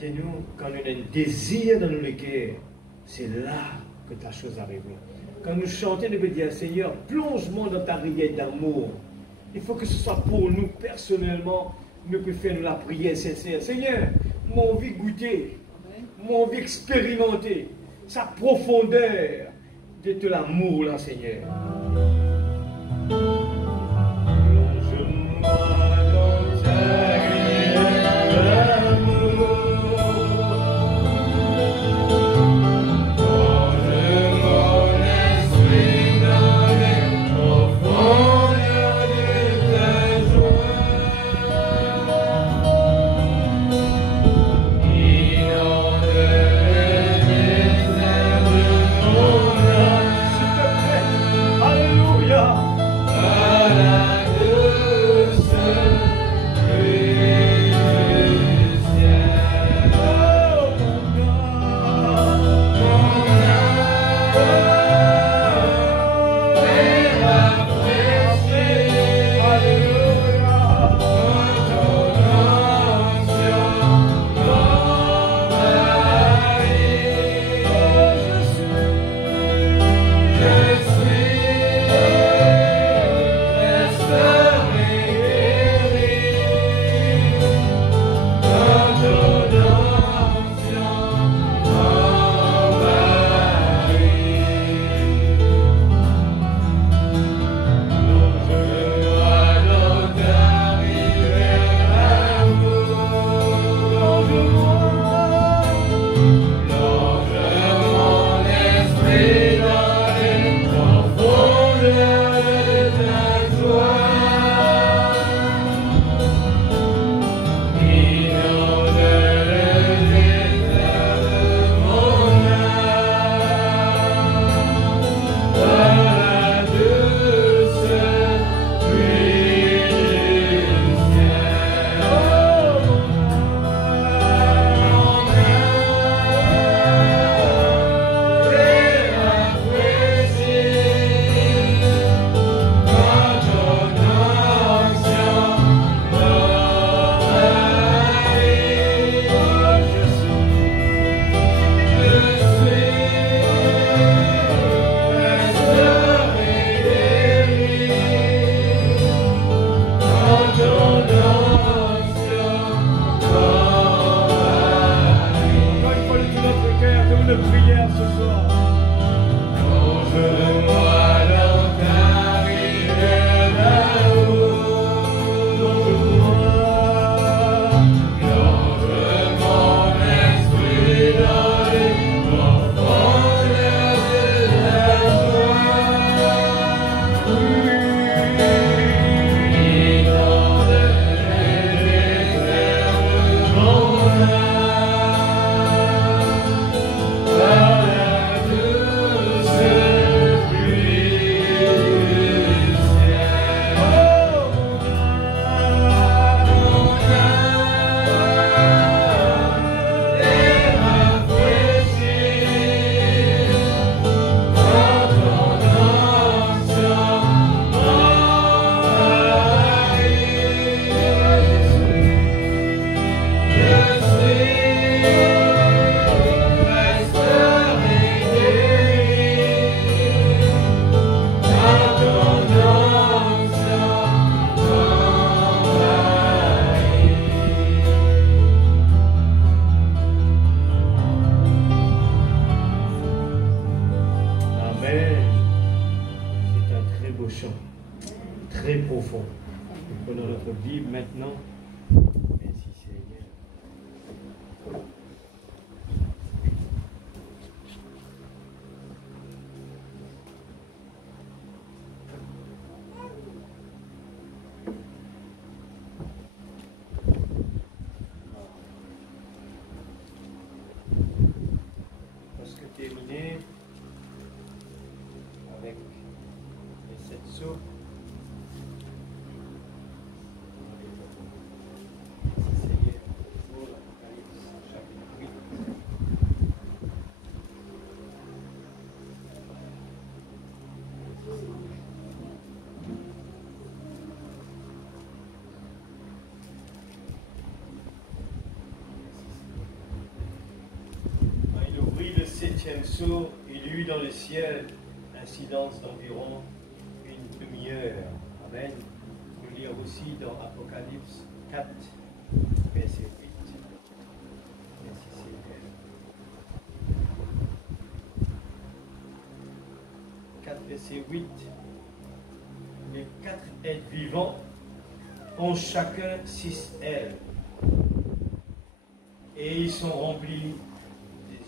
Dis-nous, quand on a un désir dans nos cœurs, c'est là que ta chose arrive. Quand nous chantons, nous pouvons dire, Seigneur, plonge-moi dans ta rivière d'amour. Il faut que ce soit pour nous personnellement, nous pouvons faire la prière sincère. Seigneur, moi envie goûter, moi envie expérimenter sa profondeur de l'amour là, Seigneur. septième sceau, il y eut dans le ciel un silence d'environ une demi-heure. Amen. Nous lire aussi dans Apocalypse 4, verset 8. Merci Seigneur. 4, verset 8. Les 4 êtres vivants ont chacun 6 ailes. Et ils sont remplis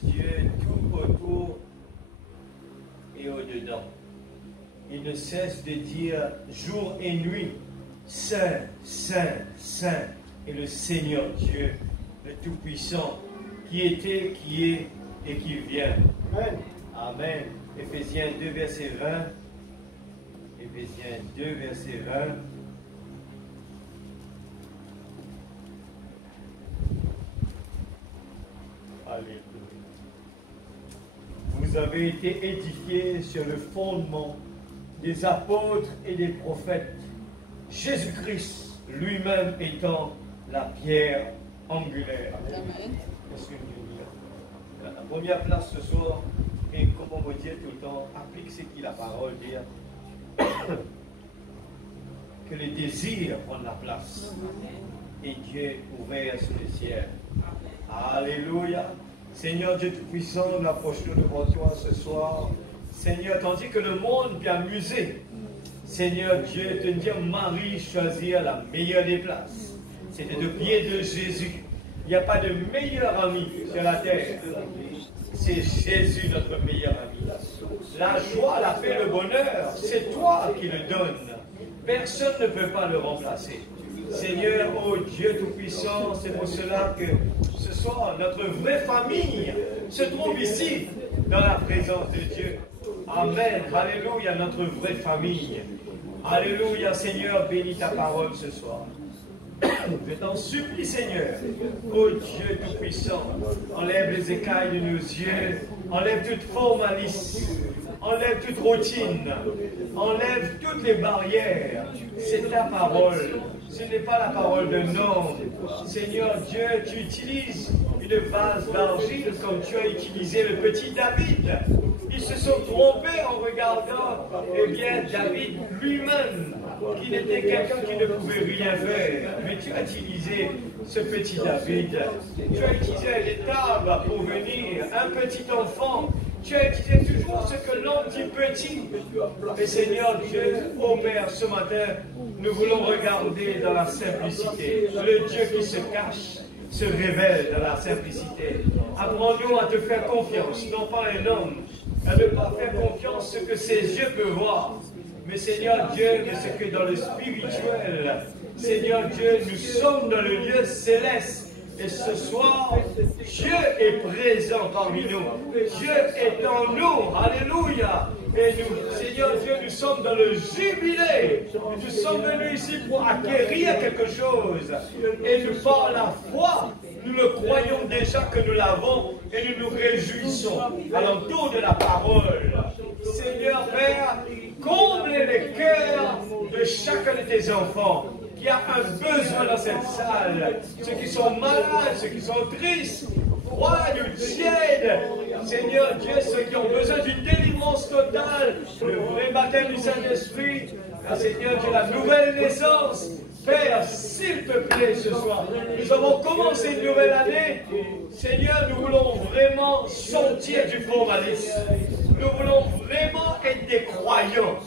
des yeux tout autour et au-dedans. Ils ne cessent de dire jour et nuit, Saint, Saint, Saint est le Seigneur Dieu, le Tout-Puissant, qui était, qui est et qui vient. Amen. Amen. Éphésiens 2, verset 20. Éphésiens 2, verset 20. Alléluia. Vous avez été édifiés sur le fondement des apôtres et des prophètes, Jésus-Christ lui-même étant la pierre angulaire. Qu'est-ce que je veux dire? La première place ce soir, et comme on me dit tout le temps, applique ce qui la parole dit, que les désirs prennent la place et Dieu ouvert sur le ciel. Alléluia. Seigneur Dieu Tout-Puissant, nous approchons devant toi ce soir. Seigneur, tandis que le monde vient muser, Seigneur Dieu, te dire Marie choisir la meilleure des places. C'était de pied de Jésus. Il n'y a pas de meilleur ami sur la terre. C'est Jésus notre meilleur ami. La joie, la paix, le bonheur, c'est toi qui le donnes. Personne ne peut pas le remplacer. Seigneur, oh Dieu Tout-Puissant, c'est pour cela que ce soir, notre vraie famille se trouve ici, dans la présence de Dieu. Amen. Alléluia, notre vraie famille. Alléluia, Seigneur, bénis ta parole ce soir. Je t'en supplie, Seigneur, ô Dieu Tout-Puissant, enlève les écailles de nos yeux, enlève toute formalisme, enlève toute routine, enlève toutes les barrières. C'est ta parole, ce n'est pas la parole d'un homme. Seigneur Dieu, tu utilises une vase d'argile comme tu as utilisé le petit David. Ils se sont trompés en regardant, eh bien, David lui-même, qui n'était quelqu'un qui ne pouvait rien faire. Mais tu as utilisé ce petit David. Tu as utilisé l'étable pour venir, un petit enfant. Tu as utilisé toujours ce que l'homme dit petit. Et Seigneur Dieu, ô Père, ce matin, nous voulons regarder dans la simplicité. Le Dieu qui se cache se révèle dans la simplicité. Apprends-nous à te faire confiance, non pas un homme, à ne pas faire confiance ce que ses yeux peuvent voir. Mais Seigneur Dieu, mais ce que dans le spirituel, Seigneur Dieu, nous sommes dans le lieu céleste. Et ce soir, Dieu est présent parmi nous. Dieu est en nous. Alléluia. Et nous, Seigneur Dieu, nous sommes dans le jubilé. Nous sommes venus ici pour acquérir quelque chose. Et nous, par la foi, nous le croyons déjà que nous l'avons et nous nous réjouissons à l'entour de la parole. Seigneur Père, comble les cœurs de chacun de tes enfants qui a un besoin dans cette salle. Ceux qui sont malades, ceux qui sont tristes, froids ou tièdes. Seigneur Dieu, ceux qui ont besoin d'une délivrance totale, le vrai baptême du Saint-Esprit. Seigneur Dieu, la nouvelle naissance. Père, s'il te plaît, ce soir, nous avons commencé une nouvelle année. Seigneur, nous voulons vraiment sortir du formalisme. Nous voulons vraiment être des croyants.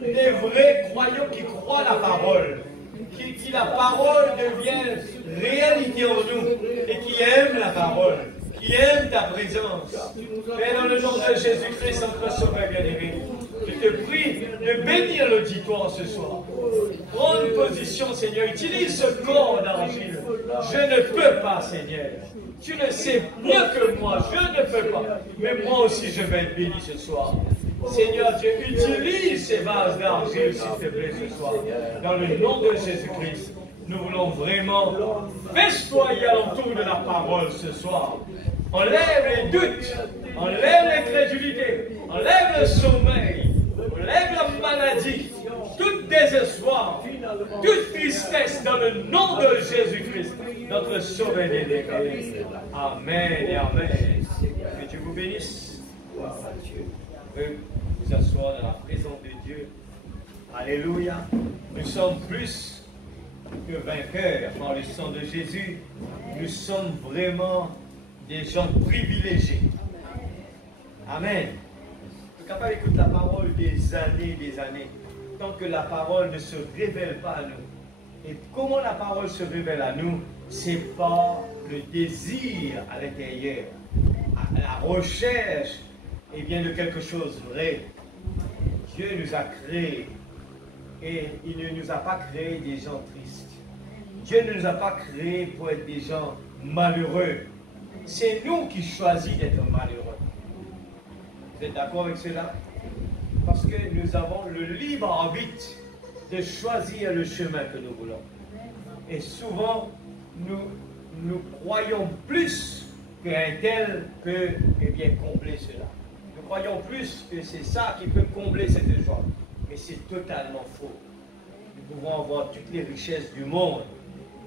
Des vrais croyants qui croient la parole. Qui la parole devienne réalité en nous. Et qui aiment la parole. Qui aiment ta présence. Et dans le nom de Jésus-Christ, notre Sauveur bien-aimé, je te prie de bénir l'auditoire ce soir. Prends une position, Seigneur. Utilise ce corps d'argile. Je ne peux pas, Seigneur. Tu le sais mieux que moi. Je ne peux pas. Mais moi aussi, je vais être béni ce soir. Seigneur Dieu, utilise ces vases d'argile, s'il te plaît, ce soir. Dans le nom de Jésus-Christ, nous voulons vraiment festoyer à l'entour de la parole ce soir. Enlève les doutes, enlève l'incrédulité, enlève le sommeil, enlève la maladie, tout désespoir, toute tristesse dans le nom de Jésus-Christ, notre Sauveur des décalés. Amen et Amen. Que Dieu vous bénisse. Gloire à Dieu. On peut vous asseoir dans la présence de Dieu. Alléluia. Nous sommes plus que vainqueurs par le sang de Jésus. Nous sommes vraiment des gens privilégiés. Amen. Nous sommes capables d'écouter la parole des années, tant que la parole ne se révèle pas à nous. Et comment la parole se révèle à nous? C'est par le désir à l'intérieur, la recherche de quelque chose de vrai. Dieu nous a créés et il ne nous a pas créés des gens tristes. Dieu ne nous a pas créés pour être des gens malheureux. C'est nous qui choisissons d'être malheureux. Vous êtes d'accord avec cela? Parce que nous avons le libre arbitre de choisir le chemin que nous voulons. Et souvent, nous croyons plus qu'un tel peut combler cela. Nous croyons plus que c'est ça qui peut combler cette joie. Mais c'est totalement faux. Nous pouvons avoir toutes les richesses du monde,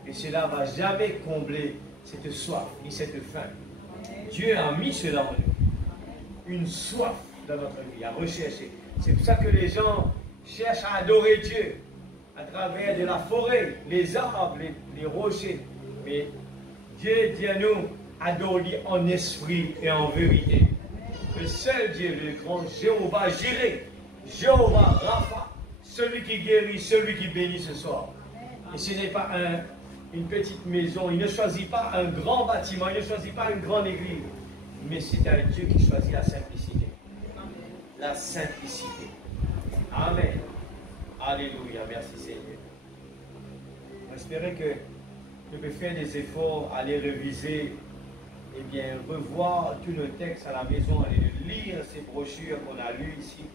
et cela ne va jamais combler cette soif, ni cette faim. Dieu a mis cela en nous. Une soif dans notre vie, à rechercher. C'est pour ça que les gens cherchent à adorer Dieu à travers de la forêt, les arbres, les rochers. Mais Dieu dit à nous, adore-lui en esprit et en vérité. Le seul Dieu, le grand Jéhovah Jireh, Jéhovah Rapha, celui qui guérit, celui qui bénit ce soir. Et ce n'est pas une petite maison, il ne choisit pas un grand bâtiment, il ne choisit pas une grande église, mais c'est un Dieu qui choisit la simplicité. La simplicité. Amen. Alléluia. Merci Seigneur. J'espère que je peux faire des efforts, aller réviser, revoir tous nos textes à la maison, aller lire ces brochures qu'on a lues ici.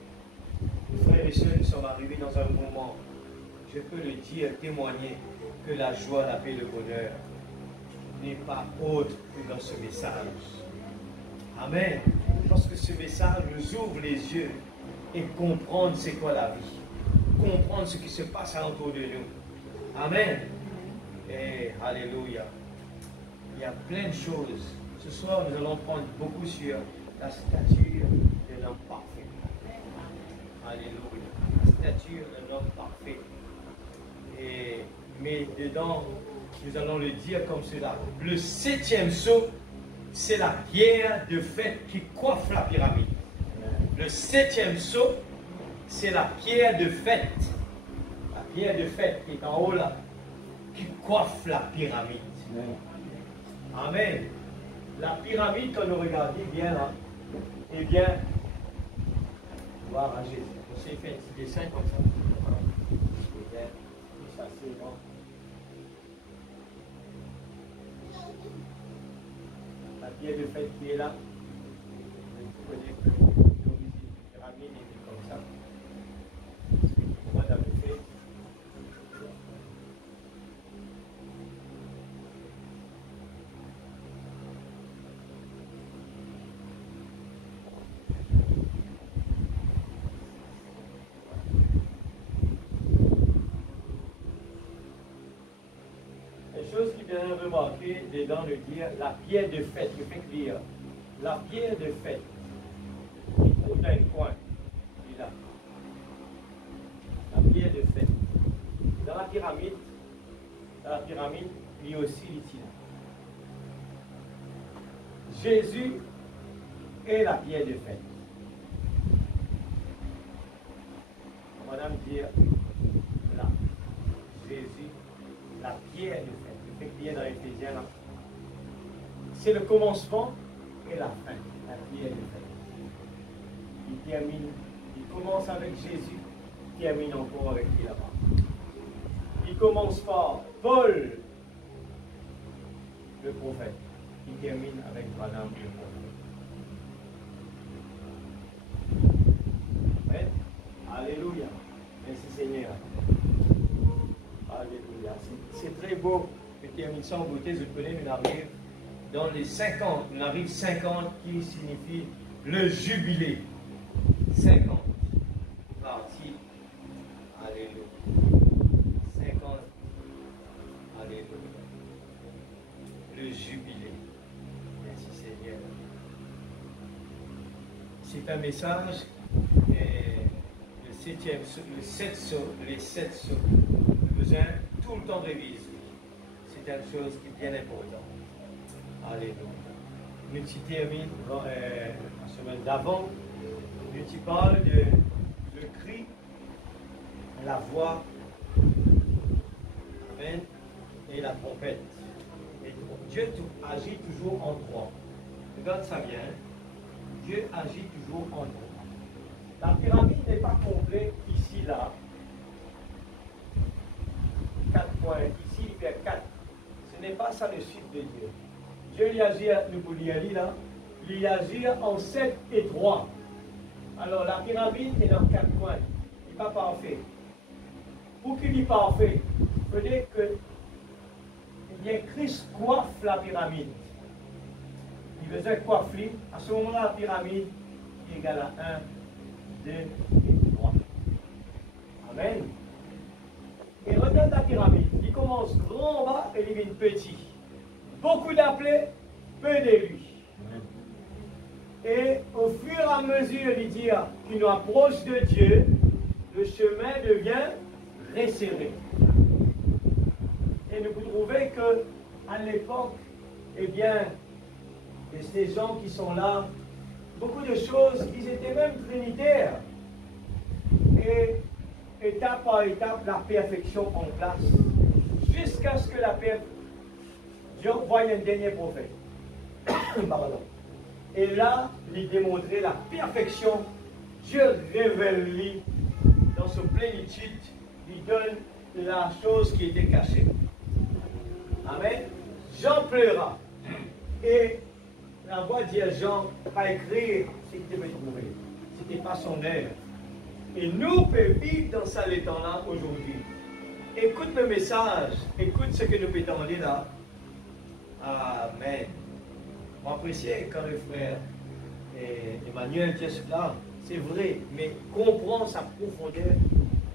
Mes frères et sœurs, nous sommes arrivés dans un moment, je peux le dire, témoigner, que la joie, la paix, le bonheur n'est pas autre que dans ce message. Amen. Parce que ce message nous ouvre les yeux et comprendre c'est quoi la vie. Comprendre ce qui se passe autour de nous. Amen. Et Alléluia. Il y a plein de choses. Ce soir, nous allons prendre beaucoup sur la stature de l'homme parfait. Alléluia. La stature de l'homme parfait. Mais dedans, nous allons le dire comme cela. Le 7e sceau, c'est la pierre de fête qui coiffe la pyramide. Le 7e sceau, c'est la pierre de fête. La pierre de fête qui est en haut là, qui coiffe la pyramide. Amen. La pyramide, quand nous regardons bien là, voir à Jésus. On s'est fait un petit dessin comme ça. Ça c'est bon. La pierre de fête qui est là, vous connaissez que l'origine de la pyramide est comme ça. Moi j'avais fait. Chose qui vient remarquer dedans de dire la pierre de fête, je fais lire. La pierre de fête, qui trouve dans un coin, il est là. La pierre de fête. Dans la pyramide, lui aussi il est là. Jésus est la pierre de fête. Madame dire là, Jésus, la pierre de fête. Dans Éphésiens, c'est le commencement et la fin, la pierre de fête. Il commence avec Jésus, il termine encore avec lui là-bas. Il commence par Paul, le prophète, il termine avec Madame le prophète. Ouais. Alléluia. Merci Seigneur. Alléluia. C'est très beau. Je termine ça en beauté, je connais, on arrive dans les 50, on arrive 50 qui signifie le jubilé. 50. Parti. Alléluia. 50. Alléluia. Le jubilé. Merci Seigneur. C'est un message, les sept sauts, besoin tout le temps réviser. C'est une chose qui est bien importante. Alléluia. Nous terminons la semaine d'avant, nous parlons de le cri, la voix, amen, et la trompette. Et Dieu agit toujours en trois. Regarde ça bien. Dieu agit toujours en trois. La pyramide n'est pas complète ici, là. 4 points. Ici, il fait 4. Ce n'est pas ça le suite de Dieu. Dieu lui agit, nous pouvons lire là, lui agit en 7 et 3. Alors la pyramide est dans 4 coins. Il n'est pas parfait. Pour qu'il soit parfait, il faut dire que Christ coiffe la pyramide. Il faisait coiffer. À ce moment-là, la pyramide est égale à 1, 2 et 3. Amen. Et regarde la pyramide. Il commence grand en bas et il devient petit. Beaucoup d'appelés, peu d'élus. Et au fur et à mesure qu'il nous approche de Dieu, le chemin devient resserré. Et nous trouvons qu'à l'époque, eh bien, ces gens qui sont là, beaucoup de choses, ils étaient même trinitaires. Et étape par étape, la perfection en place. Jusqu'à ce que la perfection. Dieu voit un dernier prophète. Pardon. Et là, il démontrait la perfection. Dieu révèle dans sa plénitude, il donne la chose qui était cachée. Amen. Jean pleura. Et la voix dit à Jean, pas écrire ce qu'il devait trouver. Ce n'était pas son œuvre. Et nous pouvons vivre dans ça les temps-là aujourd'hui. Écoute le message, écoute ce que nous pouvons lire là. Amen. On apprécie quand le frère Emmanuel dit cela, c'est vrai, mais comprends sa profondeur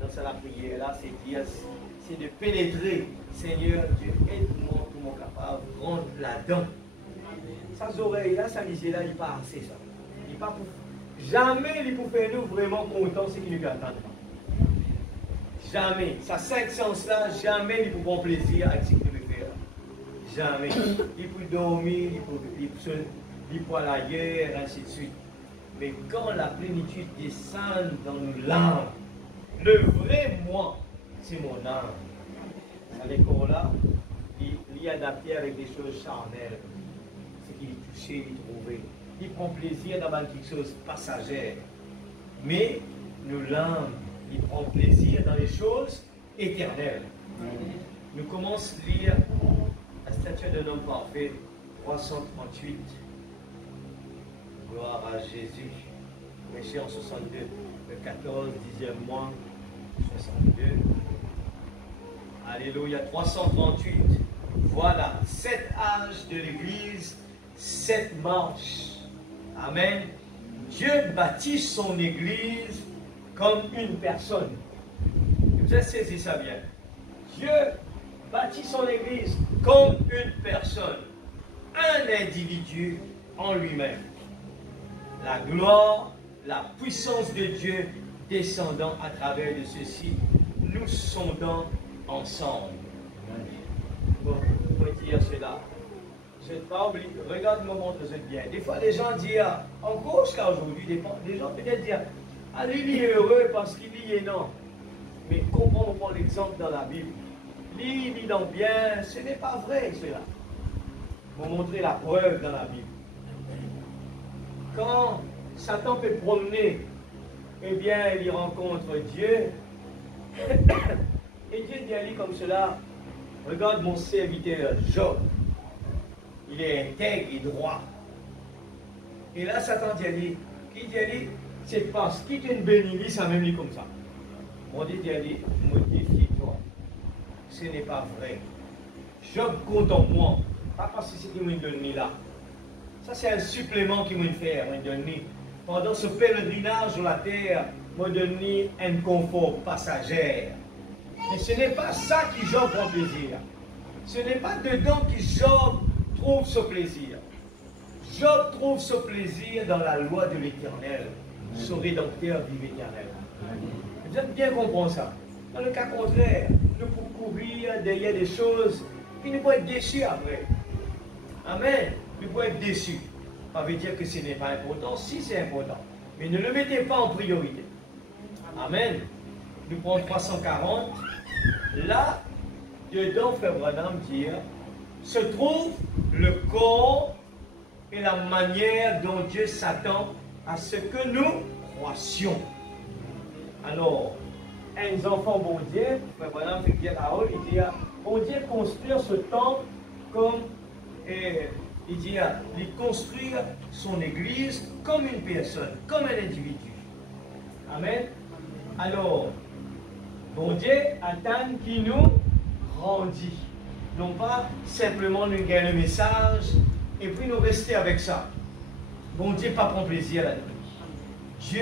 dans sa prière là, c'est de pénétrer. Seigneur Dieu, aide-moi pour mon capable, rentre là-dedans. Sa oreille là, sa misère là, il n'est pas assez ça. Il pas pour... Jamais il peut faire nous vraiment contents ce qu'il nous attend. Jamais. Sa cinq sens là, jamais il peut prendre plaisir avec ce qu'il veut faire. Jamais. Il peut dormir, il peut aller ailleurs, ainsi de suite. Mais quand la plénitude descend dans nos l'âme, le vrai moi, c'est mon âme. À l'école là, il est adapté avec des choses charnelles. Ce qu'il est touché, il est trouvé. Il prend plaisir dans quelque chose passagère. Mais nous l'âme, il prend plaisir dans les choses éternelles. Nous commençons à lire la statue d'un homme parfait, 338. Gloire à Jésus. Péché en 62, le 14, 10e mois, 62. Alléluia, 338. Voilà, 7 âges de l'Église, 7 marches. Amen. Dieu bâtit son Église comme une personne. Vous avez saisi ça bien. Dieu bâtit son Église comme une personne, un individu en lui-même. La gloire, la puissance de Dieu descendant à travers de ceci, nous sondons ensemble. Bon, vous pouvez dire cela. Je ne pas oublier, regarde-moi, montre-le bien. Des fois, les gens disent, encore jusqu'à aujourd'hui, des gens peut-être disent, ah, lui, il est heureux parce qu'il y est non. Mais comment on prend l'exemple dans la Bible? Lui, il dans bien, ce n'est pas vrai, cela. Pour montrer la preuve dans la Bible. Quand Satan peut promener, eh bien, il y rencontre Dieu. Et Dieu dit à lui comme cela, regarde mon serviteur Job. Il est intègre et droit. Et là, Satan dit à lui, qui dit à lui, c'est parce qu'il te béni, ça même lui comme ça. Mon Dieu dit à lui, modifie-toi. Ce n'est pas vrai. Job compte en moi. Pas parce que c'est ce qu'il m'a donné là. Ça, c'est un supplément qu'il m'a fait, m'a donné. Pendant ce pèlerinage sur la terre, m'a donné un confort passager. Mais ce n'est pas ça qui Job prend plaisir. Ce n'est pas dedans que Job trouve ce plaisir. Job trouve ce plaisir dans la loi de l'Éternel. son rédempteur vive éternel. Vous êtes bien comprendre ça. Dans le cas contraire, nous pouvons courir derrière des choses qui nous peuvent être déçus après. Amen. Nous pouvons être déçus. Ça veut dire que ce n'est pas important. Si, c'est important. Mais ne le mettez pas en priorité. Amen. Nous prenons 340. Là, dedans, Frère Branham dit, se trouve le corps et la manière dont Dieu s'attend à ce que nous croissions. Alors, un enfant bon Dieu, Frère Branham fait dire à eux, il dit, bon Dieu construire ce temple comme, il dit, il construire son église comme une personne, comme un individu. Amen. Alors, bon Dieu attend qu'il nous grandit. Non pas simplement nous gagner le message et puis nous rester avec ça. Bon Dieu pas prend plaisir là-dedans. Dieu,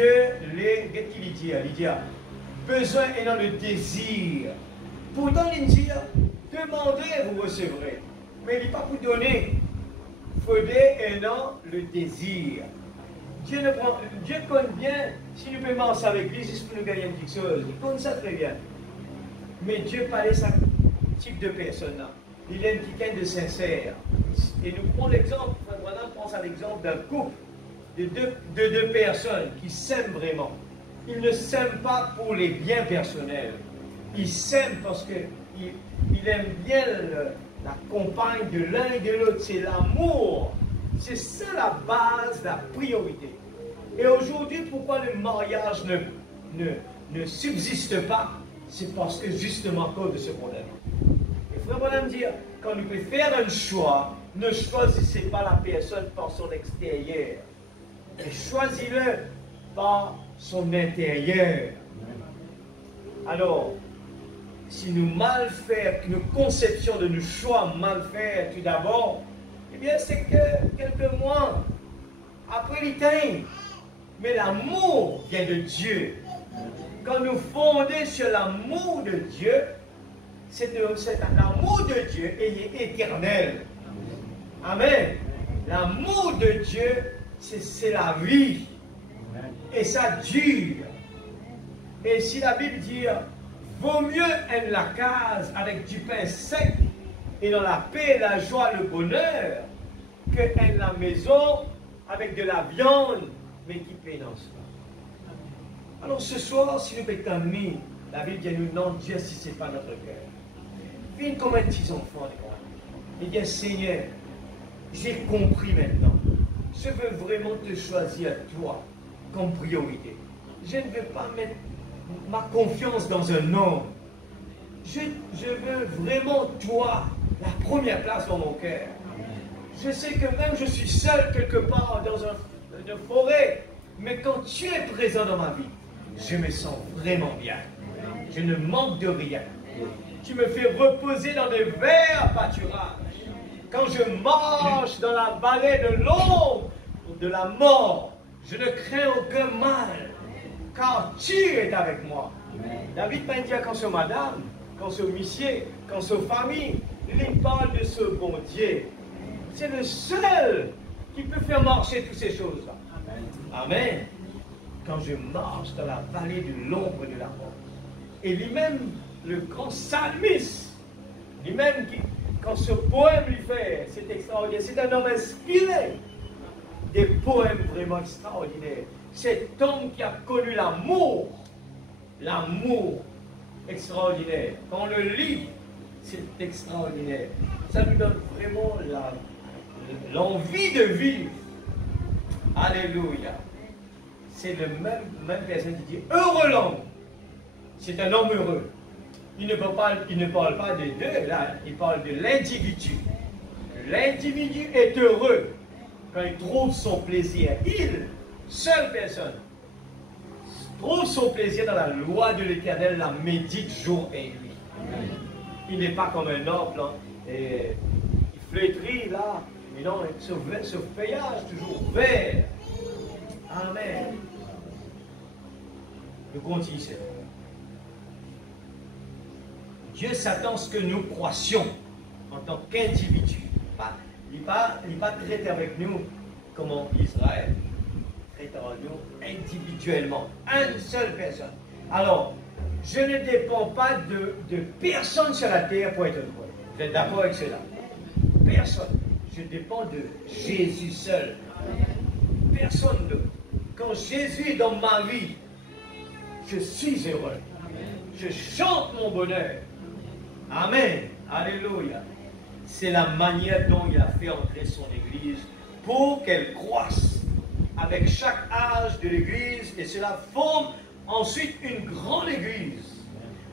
qu'est-ce qu'il dit? Il dit, besoin et non le désir. Pourtant, il dit, demandez, vous recevrez. Mais il n'est pas pour donner. Faudrait et non le désir. Dieu connaît bien, si nous pouvons marcher avec l'église, il peut nous gagner une petite chose. Il connaît ça très bien. Mais Dieu parlait ça type de personne là. Il aime quelqu'un de sincère. Et nous prenons l'exemple, on pense à l'exemple d'un couple de deux personnes qui s'aiment vraiment. Ils ne s'aiment pas pour les biens personnels. Ils s'aiment parce qu'ils aiment bien la compagne de l'un et de l'autre. C'est l'amour. C'est ça la base, la priorité. Et aujourd'hui, pourquoi le mariage ne subsiste pas? C'est parce que justement à cause de ce problème. Et Frère Branham dit, quand nous pouvons faire un choix, ne choisissez pas la personne par son extérieur, mais choisis-le par son intérieur. Alors, si nous mal faisons, nos conceptions de nos choix mal faits tout d'abord, eh bien c'est que quelques mois après l'éteindre. Mais l'amour vient de Dieu. Quand nous fondons sur l'amour de Dieu, c'est l'amour de Dieu et éternel. Amen. L'amour de Dieu, c'est la vie. Et ça dure. Et si la Bible dit, vaut mieux être la case avec du pain sec et dans la paix, la joie, le bonheur, que être la maison avec de la viande, mais qui pénance pas. Alors ce soir, si nous peut amener, la Bible dit nous, non, Dieu, si ce n'est pas notre cœur. Viens comme un petit enfant, et dit, Seigneur, j'ai compris maintenant. Je veux vraiment te choisir toi comme priorité. Je ne veux pas mettre ma confiance dans un homme. Je veux vraiment toi, la première place dans mon cœur. Je sais que même je suis seul quelque part dans une forêt, mais quand tu es présent dans ma vie, je me sens vraiment bien. Je ne manque de rien. Tu me fais reposer dans de verts pâturages. Quand je marche dans la vallée de l'ombre de la mort, je ne crains aucun mal, car tu es avec moi. David pas dit quand c'est madame, quand c'est monsieur, quand c'est famille, il parle de ce bon Dieu. C'est le seul qui peut faire marcher toutes ces choses-là. Amen. Quand je marche dans la vallée de l'ombre de la mort. Et lui-même, le grand psalmiste, lui-même, quand ce poème lui fait, c'est extraordinaire. C'est un homme inspiré. Des poèmes vraiment extraordinaires. Cet homme qui a connu l'amour extraordinaire. Quand on le lit, c'est extraordinaire. Ça nous donne vraiment l'envie de vivre. Alléluia. C'est le même personne qui dit heureux l'homme. C'est un homme heureux. Il ne parle pas de deux, là, il parle de l'individu. L'individu est heureux quand il trouve son plaisir. Il, seule personne, trouve son plaisir dans la loi de l'Éternel, la médite jour et nuit. Il n'est pas comme un homme, là, et il flétrit là, mais non, ce feuillage toujours vert. Amen. Nous continuons. Dieu s'attend à ce que nous croissions en tant qu'individus. Il n'est pas traité avec nous comme en Israël. est en nous individuellement. Une seule personne. Alors, je ne dépends pas de personne sur la terre pour être heureux. Vous êtes d'accord avec cela? Personne. Je dépends de Jésus seul. Personne d'autre. Quand Jésus est dans ma vie, je suis heureux. Je chante mon bonheur. Amen. Alléluia. C'est la manière dont il a fait entrer son Église pour qu'elle croisse avec chaque âge de l'Église et cela forme ensuite une grande Église.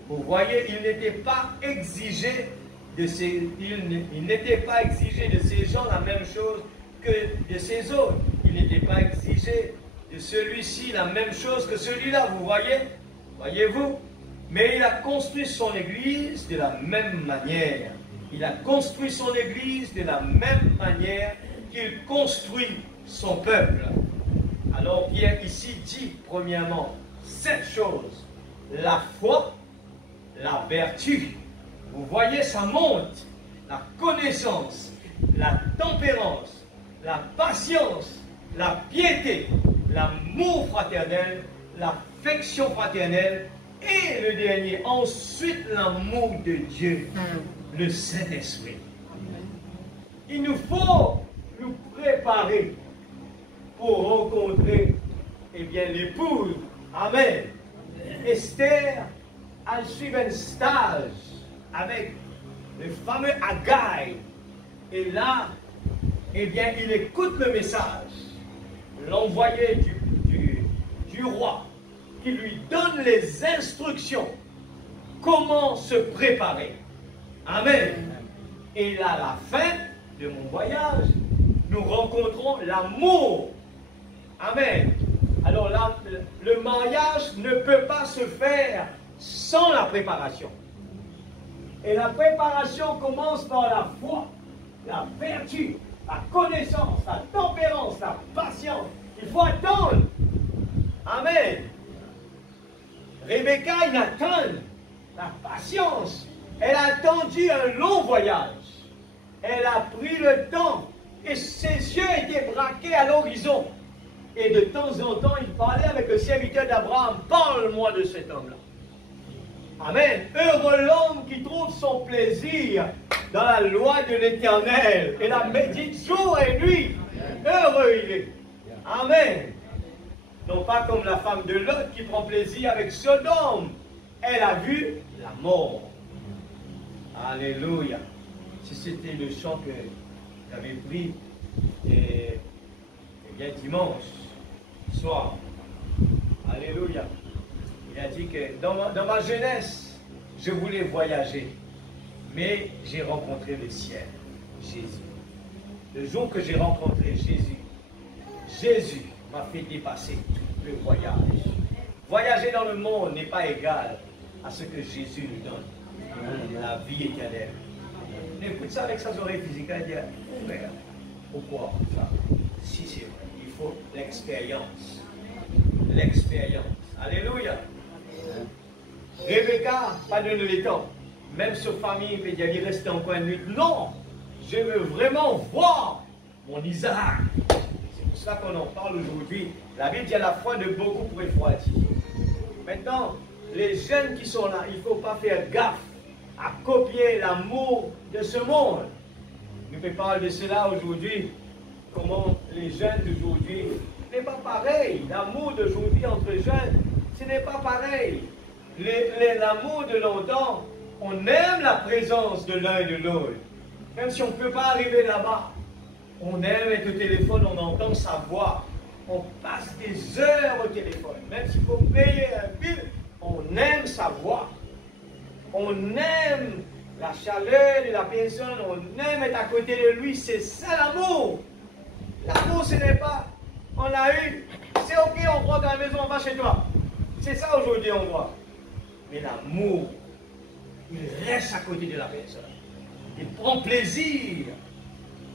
Vous voyez, il n'était pas exigé de ces gens la même chose que de ces autres. Il n'était pas exigé de celui-ci la même chose que celui-là. Vous voyez? Voyez-vous? Mais il a construit son Église de la même manière. Il a construit son Église de la même manière qu'il construit son peuple. Alors Pierre ici dit premièrement 7 choses. La foi, la vertu. Vous voyez, ça monte. La connaissance, la tempérance, la patience, la piété, l'amour fraternel, l'affection fraternelle et le dernier, ensuite l'amour de Dieu, le Saint-Esprit. Il nous faut nous préparer pour rencontrer l'épouse. Amen. Esther a suivi un stage avec le fameux Haggai. Et là, il écoute le message. L'envoyé du roi qui lui donne les instructions. Comment se préparer. Amen. Et là, à la fin de mon voyage, nous rencontrons l'amour. Amen. Alors là, le mariage ne peut pas se faire sans la préparation. Et la préparation commence par la foi, la vertu, la connaissance, la tempérance, la patience. Il faut attendre. Amen. Rebecca, il attend la patience. Elle a attendu un long voyage. Elle a pris le temps et ses yeux étaient braqués à l'horizon. Et de temps en temps, il parlait avec le serviteur d'Abraham. Parle-moi de cet homme-là. Amen. Heureux l'homme qui trouve son plaisir dans la loi de l'Éternel et la médite jour et nuit. Heureux il est. Amen. Non pas comme la femme de Lot qui prend plaisir avec Sodome. Elle a vu la mort. Alléluia. Si c'était le chant que j'avais pris dimanche soir. Alléluia. Il a dit que dans ma jeunesse, je voulais voyager, mais j'ai rencontré le ciel, Jésus. Le jour que j'ai rencontré Jésus m'a fait dépasser tout le voyage. Voyager dans le monde n'est pas égal à ce que Jésus nous donne, la vie éternelle. On écoute ça avec ses oreilles physiques et dit, frère, pourquoi ça? Si c'est vrai, il faut l'expérience. L'expérience. Alléluia. Rebecca, pas donné le temps. Même sa famille peut dire, il reste encore une minute. Non, je veux vraiment voir mon Isaac. C'est pour ça qu'on en parle aujourd'hui. La Bible dit à la foi de beaucoup pour refroidir. Maintenant, les jeunes qui sont là, il ne faut pas faire gaffe à copier l'amour de ce monde. Nous pouvons parler de cela aujourd'hui. Comment les jeunes d'aujourd'hui n'est pas pareil. L'amour d'aujourd'hui entre jeunes, ce n'est pas pareil. L'amour de longtemps, on aime la présence de l'un et de l'autre. Même si on ne peut pas arriver là-bas, on aime être au téléphone, on entend sa voix. On passe des heures au téléphone. Même s'il faut payer un bill, on aime sa voix. On aime la chaleur de la personne, on aime être à côté de lui. C'est ça l'amour. L'amour, ce n'est pas, on l'a eu, c'est ok, on rentre dans la maison, on va chez toi. C'est ça aujourd'hui, on voit. Mais l'amour, il reste à côté de la personne. Il prend plaisir.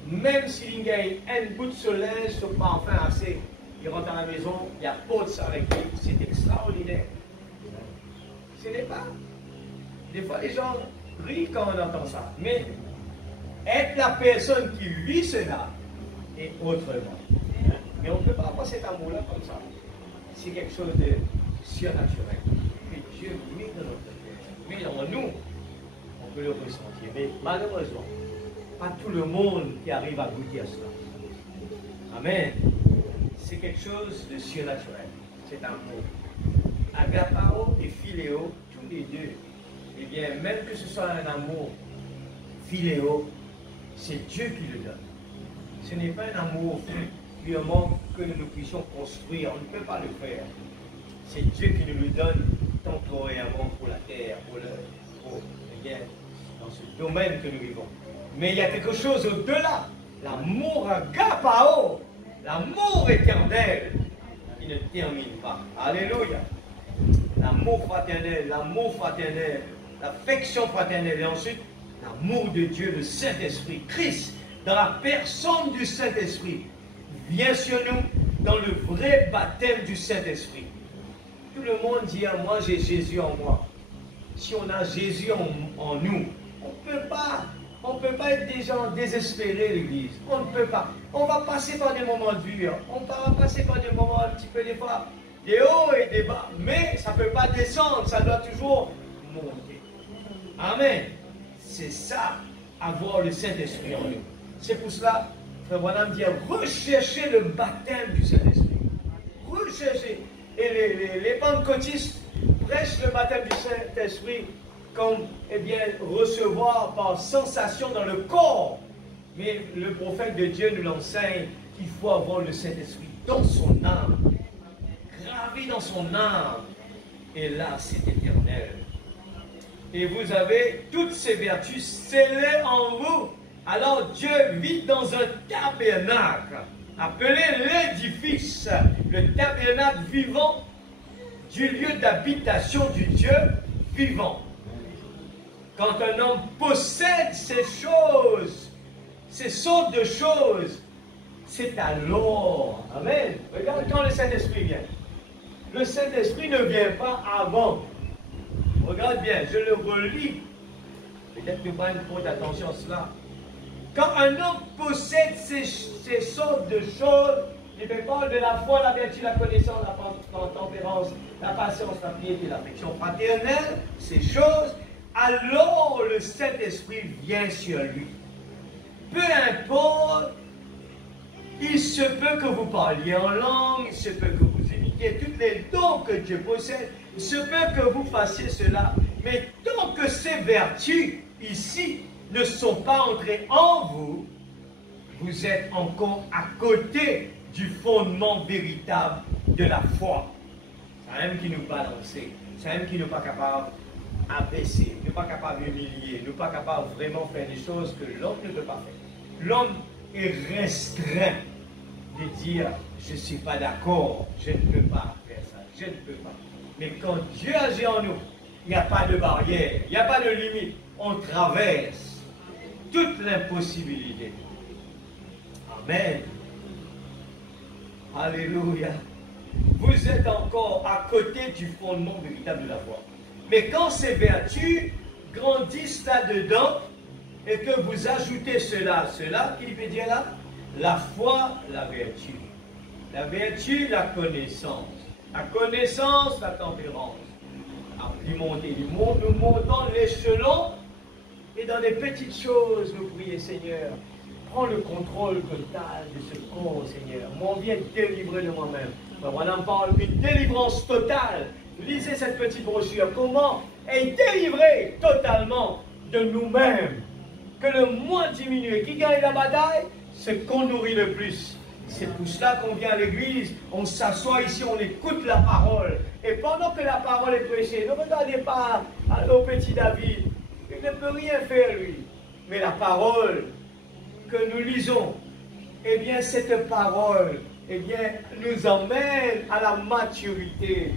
Même s'il gagne un bout de soleil, ce parfum assez, il rentre à la maison, il apporte ça avec lui. C'est extraordinaire. Ce n'est pas. Des fois, les gens rient quand on entend ça. Mais être la personne qui vit cela est autrement. Mais on ne peut pas avoir cet amour-là comme ça. C'est quelque chose de surnaturel. Que Dieu met dans notre cœur, met en nous. On peut le ressentir. Mais malheureusement, pas tout le monde qui arrive à goûter à cela. Amen. C'est quelque chose de surnaturel. C'est amour. Agapao et philéo, tous les deux, eh bien, même que ce soit un amour philéo, c'est Dieu qui le donne. Ce n'est pas un amour purement que nous puissions construire. On ne peut pas le faire. C'est Dieu qui nous le donne temporairement pour la terre, eh bien, dans ce domaine que nous vivons. Mais il y a quelque chose au-delà. L'amour agapao, l'amour éternel, qui ne termine pas. Alléluia. L'amour fraternel, l'affection fraternelle, et ensuite l'amour de Dieu, le Saint-Esprit, Christ, dans la personne du Saint-Esprit, vient sur nous dans le vrai baptême du Saint-Esprit. Tout le monde dit à moi, j'ai Jésus en moi. Si on a Jésus en nous, on ne peut pas être des gens désespérés, l'Église. On ne peut pas. On va passer par des moments durs. On va passer par des moments un petit peu des fois, des hauts et des bas. Mais ça ne peut pas descendre, ça doit toujours monter. Amen. C'est ça, avoir le Saint-Esprit en nous. C'est pour cela, Frère Branham dit, recherchez le baptême du Saint-Esprit. Recherchez. Et les pentecôtistes prêchent le baptême du Saint-Esprit comme, eh bien, recevoir par sensation dans le corps. Mais le prophète de Dieu nous l'enseigne qu'il faut avoir le Saint-Esprit dans son âme, gravé dans son âme. Et là, c'est éternel. Et vous avez toutes ces vertus scellées en vous. Alors Dieu vit dans un tabernacle, appelé l'édifice, le tabernacle vivant du lieu d'habitation du Dieu vivant. Quand un homme possède ces choses, ces sortes de choses, c'est alors, amen. Regarde quand le Saint-Esprit vient. Le Saint-Esprit ne vient pas avant. Regarde bien, je le relis. Peut-être que vous n'avez pas d'attention à cela. Quand un homme possède ces sortes de choses, il parle de la foi, la vertu, la connaissance, la tempérance, la patience, la piété, l'affection fraternelle, ces choses, alors le Saint-Esprit vient sur lui. Peu importe, il se peut que vous parliez en langue, il se peut que vous imitiez tous les dons que Dieu possède, il se peut que vous fassiez cela, mais tant que ces vertus ici ne sont pas entrées en vous, vous êtes encore à côté du fondement véritable de la foi. C'est un qui nous balance, c'est un qui n'est pas capable d'abaisser, n'est pas capable d'humilier, n'est pas capable vraiment faire des choses que l'homme ne peut pas faire. L'homme est restreint de dire, je ne suis pas d'accord, je ne peux pas faire ça, je ne peux pas. Mais quand Dieu agit en nous, il n'y a pas de barrière, il n'y a pas de limite. On traverse toute l'impossibilité. Amen. Alléluia. Vous êtes encore à côté du fondement véritable de la foi. Mais quand ces vertus grandissent là-dedans, et que vous ajoutez cela, qu'il peut dire là, la foi, la vertu. La vertu, la connaissance. La connaissance, la tempérance. Nous montons l'échelon, et dans les petites choses, nous prions, Seigneur, prends le contrôle total de ce corps, Seigneur. Moi, on vient délivrer de moi-même. Voilà, on parle d'une délivrance totale. Lisez cette petite brochure. Comment être délivré totalement de nous-mêmes. Que le moins diminué. Qui gagne la bataille? C'est qu'on nourrit le plus. C'est pour cela qu'on vient à l'église, on s'assoit ici, on écoute la parole. Et pendant que la parole est prêchée, ne regardez pas au petit David. Il ne peut rien faire, lui. Mais la parole que nous lisons, eh bien, cette parole, eh bien, nous emmène à la maturité.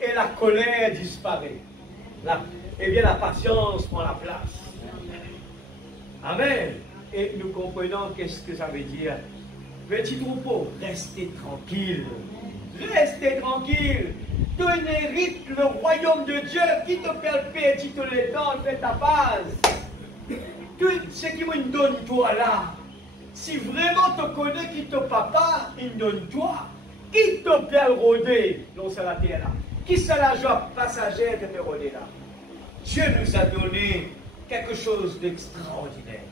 Et la colère disparaît. Eh bien, la patience prend la place. Amen. Et nous comprenons qu'est-ce que ça veut dire. Petit troupeau, restez tranquille. Restez tranquille. Tu hérites le royaume de Dieu qui te perpète, qui te le donne, fait ta base. Tout ce qui me donne toi là, Si vraiment tu connais qui te papa, il donne toi. Qui te peut rôder dans la terre là? Qui c'est la joie passagère de te rôder là? Dieu nous a donné quelque chose d'extraordinaire.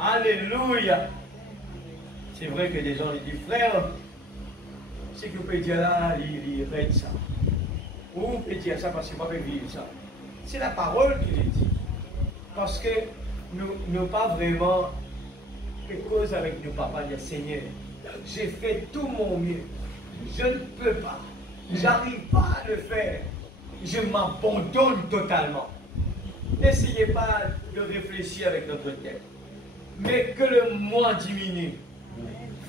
Alléluia. C'est vrai que des gens ils disent, frère, c'est que vous pouvez dire là, il règne ça. Ou vous pouvez dire ça parce que vous pouvez vivre ça. C'est la parole qui le dit. Parce que nous n'avons pas vraiment quelque chose avec nos papas, dire Seigneur, j'ai fait tout mon mieux. Je ne peux pas. J'arrive pas à le faire. Je m'abandonne totalement. N'essayez pas de réfléchir avec notre tête. Mais que le moi diminue.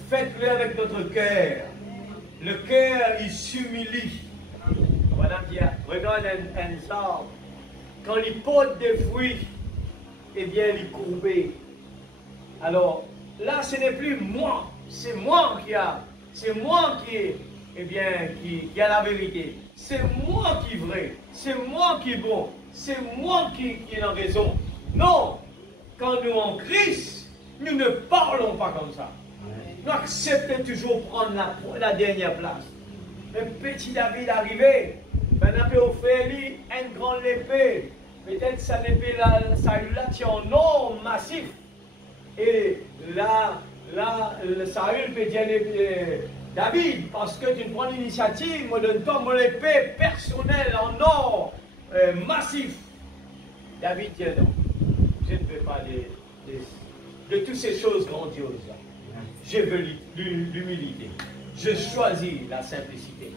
Faites-le avec notre cœur. Le cœur, il s'humilie. Voilà, regarde un arbre. Quand il porte des fruits, eh bien, il est courbé. Alors, là, ce n'est plus moi. C'est moi qui a. C'est moi qui a la vérité. C'est moi qui est vrai. C'est moi qui est bon. C'est moi qui ai la raison. Non. Quand nous en Christ, nous ne parlons pas comme ça. Nous acceptons toujours prendre la dernière place. Un petit David arrivé, maintenant peut offrir lui une grande épée. Peut-être cette épée-là, Saül-là, tient un nom massif. Et là, Saül peut dire David, parce que tu prends l'initiative, me donne-toi mon épée personnelle en or massif. David dit non, je ne veux pas de toutes ces choses grandioses. Je veux l'humilité. Je choisis la simplicité.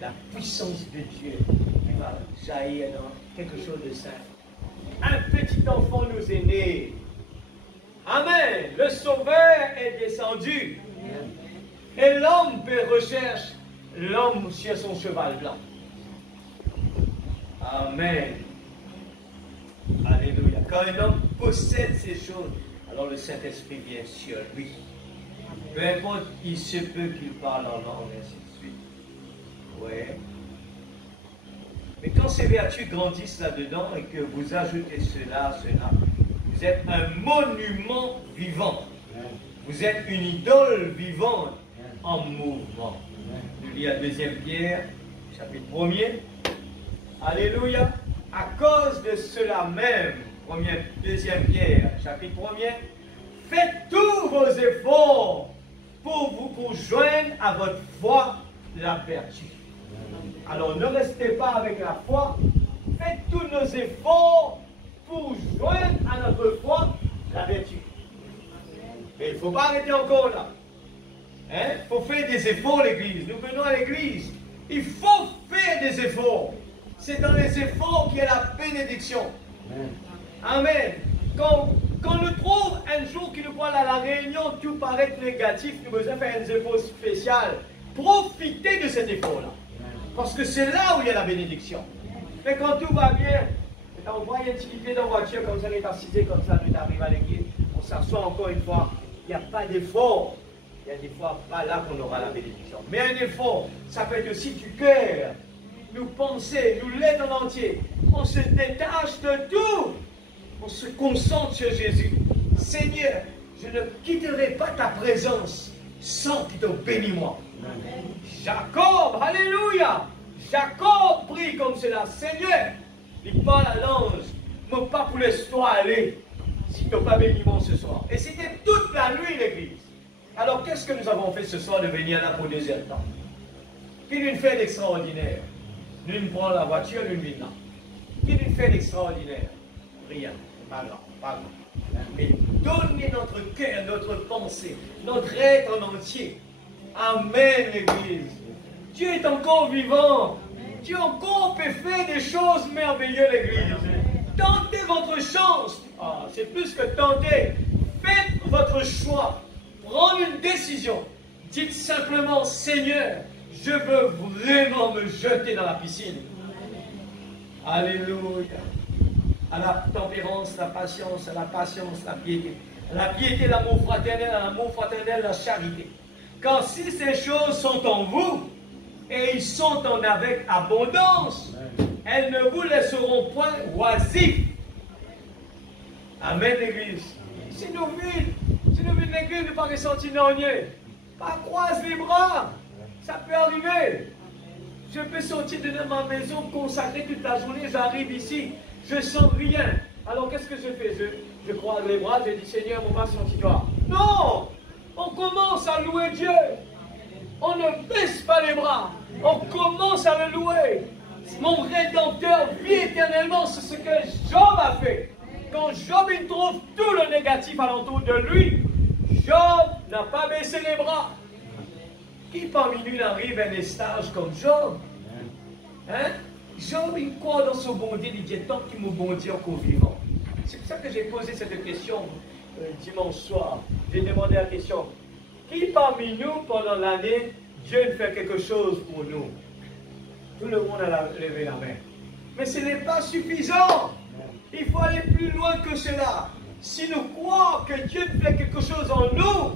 La puissance de Dieu qui va jaillir dans quelque chose de simple. Un petit enfant nous est né. Amen. Le Sauveur est descendu. Et l'homme recherche l'homme sur son cheval blanc. Amen. Alléluia. Quand un homme possède ces choses, alors le Saint-Esprit vient sur lui. Peu importe, il se peut qu'il parle en langue, et ainsi de suite. Ouais. Mais quand ces vertus grandissent là-dedans et que vous ajoutez cela, vous êtes un monument vivant. Vous êtes une idole vivante en mouvement. Je lis à 2 Pierre, chapitre 1er. Alléluia. À cause de cela même, 2 Pierre, chapitre 1er, faites tous vos efforts pour joindre à votre foi la vertu. Alors ne restez pas avec la foi, faites tous nos efforts pour joindre à notre foi la vertu. Mais il ne faut pas arrêter encore là. Il faut faire des efforts l'église. Nous venons à l'église. Il faut faire des efforts. C'est dans les efforts qu'il y a la bénédiction. Amen. Quand nous trouvons un jour qui nous parle à la réunion, tout paraît négatif, nous devons faire un effort spécial. Profitez de cet effort-là. Parce que c'est là où il y a la bénédiction. Mais quand tout va bien, on voit une petite dans la voiture, comme ça, on est assisé, comme ça, on arrive à l'église, on s'assoit encore une fois. Il n'y a pas d'effort. Il y a des fois pas là qu'on aura la bénédiction. Mais un effort, ça peut être aussi du cœur. Nous penser, nous l'être en entier. On se détache de tout. On se concentre sur Jésus. Seigneur, je ne quitterai pas ta présence sans qu'il te bénisse moi. Jacob, alléluia. Jacob prie comme cela. Seigneur, il parle à l'ange. Mais pas pour l'histoire aller. Si tu n'as pas béni moi ce soir. Et c'était toute la nuit l'église. Alors qu'est-ce que nous avons fait ce soir de venir là pour 2 heures de temps? Qui nous fait d'extraordinaire? Nous prenons la voiture, nous venons là. Qui nous fait d'extraordinaire? Rien. Pas grand, pas grand. Mais donnez notre cœur, notre pensée, notre être en entier. Amen, l'église. Dieu est encore vivant. Dieu encore peut faire des choses merveilleuses, l'église. Tentez votre chance. Ah, c'est plus que tenter. Faites votre choix. Prenez une décision. Dites simplement, Seigneur, je veux vraiment me jeter dans la piscine. Alléluia. À la tempérance, la patience, la piété. La piété, l'amour fraternel, la charité. Car si ces choses sont en vous, et ils sont en avec abondance, elles ne vous laisseront point oisifs. Amen, l'église. Si nous vivons l'église ne pas ressentir non rien. Pas croise les bras. Ça peut arriver. Je peux sortir de ma maison consacrée toute la journée, j'arrive ici, je sens rien. Alors qu'est-ce que je fais? Je croise les bras, je dis Seigneur, mon bas sentit-toi. Non! On commence à louer Dieu. On ne baisse pas les bras. On commence à le louer. Mon Rédempteur vit éternellement. C'est ce que Job a fait. Quand Job il trouve tout le négatif alentour de lui, Job n'a pas baissé les bras. Qui parmi nous arrive à un stage comme Job? Hein? Job, il croit dans son bon Dieu, il dit tant qu'il me bon Dieu encore vivant. C'est pour ça que j'ai posé cette question dimanche soir. J'ai demandé la question. Qui parmi nous, pendant l'année, Dieu fait quelque chose pour nous? Tout le monde a levé la main. Mais ce n'est pas suffisant. Il faut aller plus loin que cela. Si nous croyons que Dieu fait quelque chose en nous,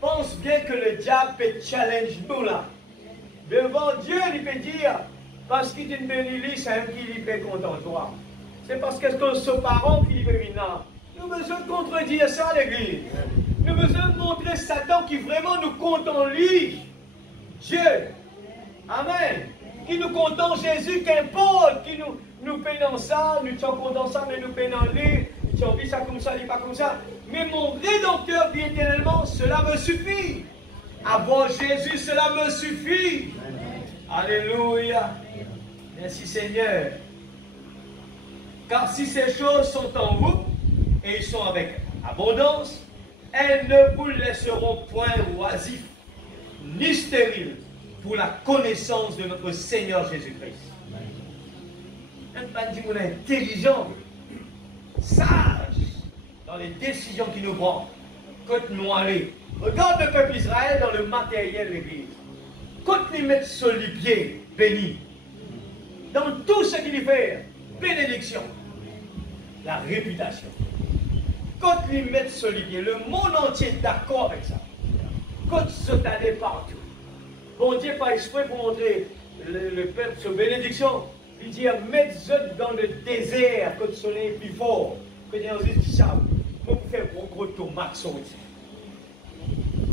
pense bien que le diable peut challenge nous là. Devant Dieu, il peut dire, parce qu'il te bénit, c'est un qui peut contre toi. C'est parce que c'est son parent qui peut venir. Nous avons besoin de contredire ça à l'église. Nous avons besoin de montrer Satan qui vraiment nous compte en lui. Dieu. Amen. Qui nous compte en Jésus, qu'importe, qui nous paye dans ça, nous sommes contents ça, mais nous paye dans lui. Nous sommes dit ça comme ça, dit pas comme ça. Mais mon Rédempteur vit éternellement, cela me suffit. Avoir Jésus, cela me suffit. Alléluia. Merci Seigneur. Car si ces choses sont en vous, et ils sont avec abondance, elles ne vous laisseront point oisifs, ni stériles, pour la connaissance de notre Seigneur Jésus-Christ. Un bandit intelligent, sage, dans les décisions qu'il nous prend. Quand nous allons, regarde le peuple Israël dans le matériel de l'Église. Quand nous mettons sur les pieds, béni. Dans tout ce qu'il fait, bénédiction. La réputation. Quand nous mettons sur les pieds, le monde entier est d'accord avec ça. Quand se allé partout. Bon Dieu, pas exprès pour montrer le peuple sur bénédiction. Il dit, mettez-vous dans le désert quand le soleil est plus fort. Que les gens disent, ça, vous pouvez faire gros tomates sortir.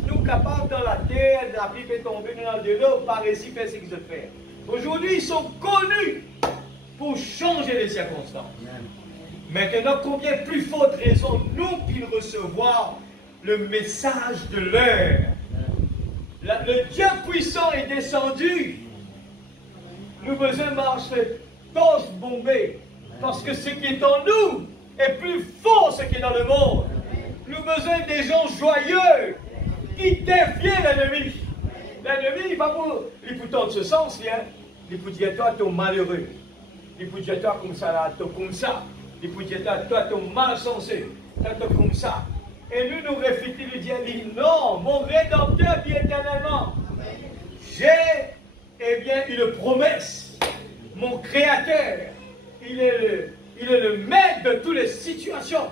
Nous capables dans la terre, la pluie peut tomber dans de l'eau, par ici, faire ce qu'ils veulent faire. Aujourd'hui, ils sont connus pour changer les circonstances. Maintenant, combien plus forte raison nous qu'ils recevoir le message de l'heure. Le Dieu puissant est descendu. Nous besoin de marcher torse bombée. Parce que ce qui est en nous est plus fort que ce qui est dans le monde. Nous avons besoin des gens joyeux qui défient l'ennemi. L'ennemi, il va pour tendre ce sens, il peut dire toi, tu es malheureux. Il peut dire toi comme ça, tu es comme ça. Il peut dire toi, tu es malsensé. Tu es comme ça. Et nous, nous réfutons, nous disons, non, mon Rédempteur vit éternellement. J'ai, une promesse. Mon Créateur, il est le maître de toutes les situations.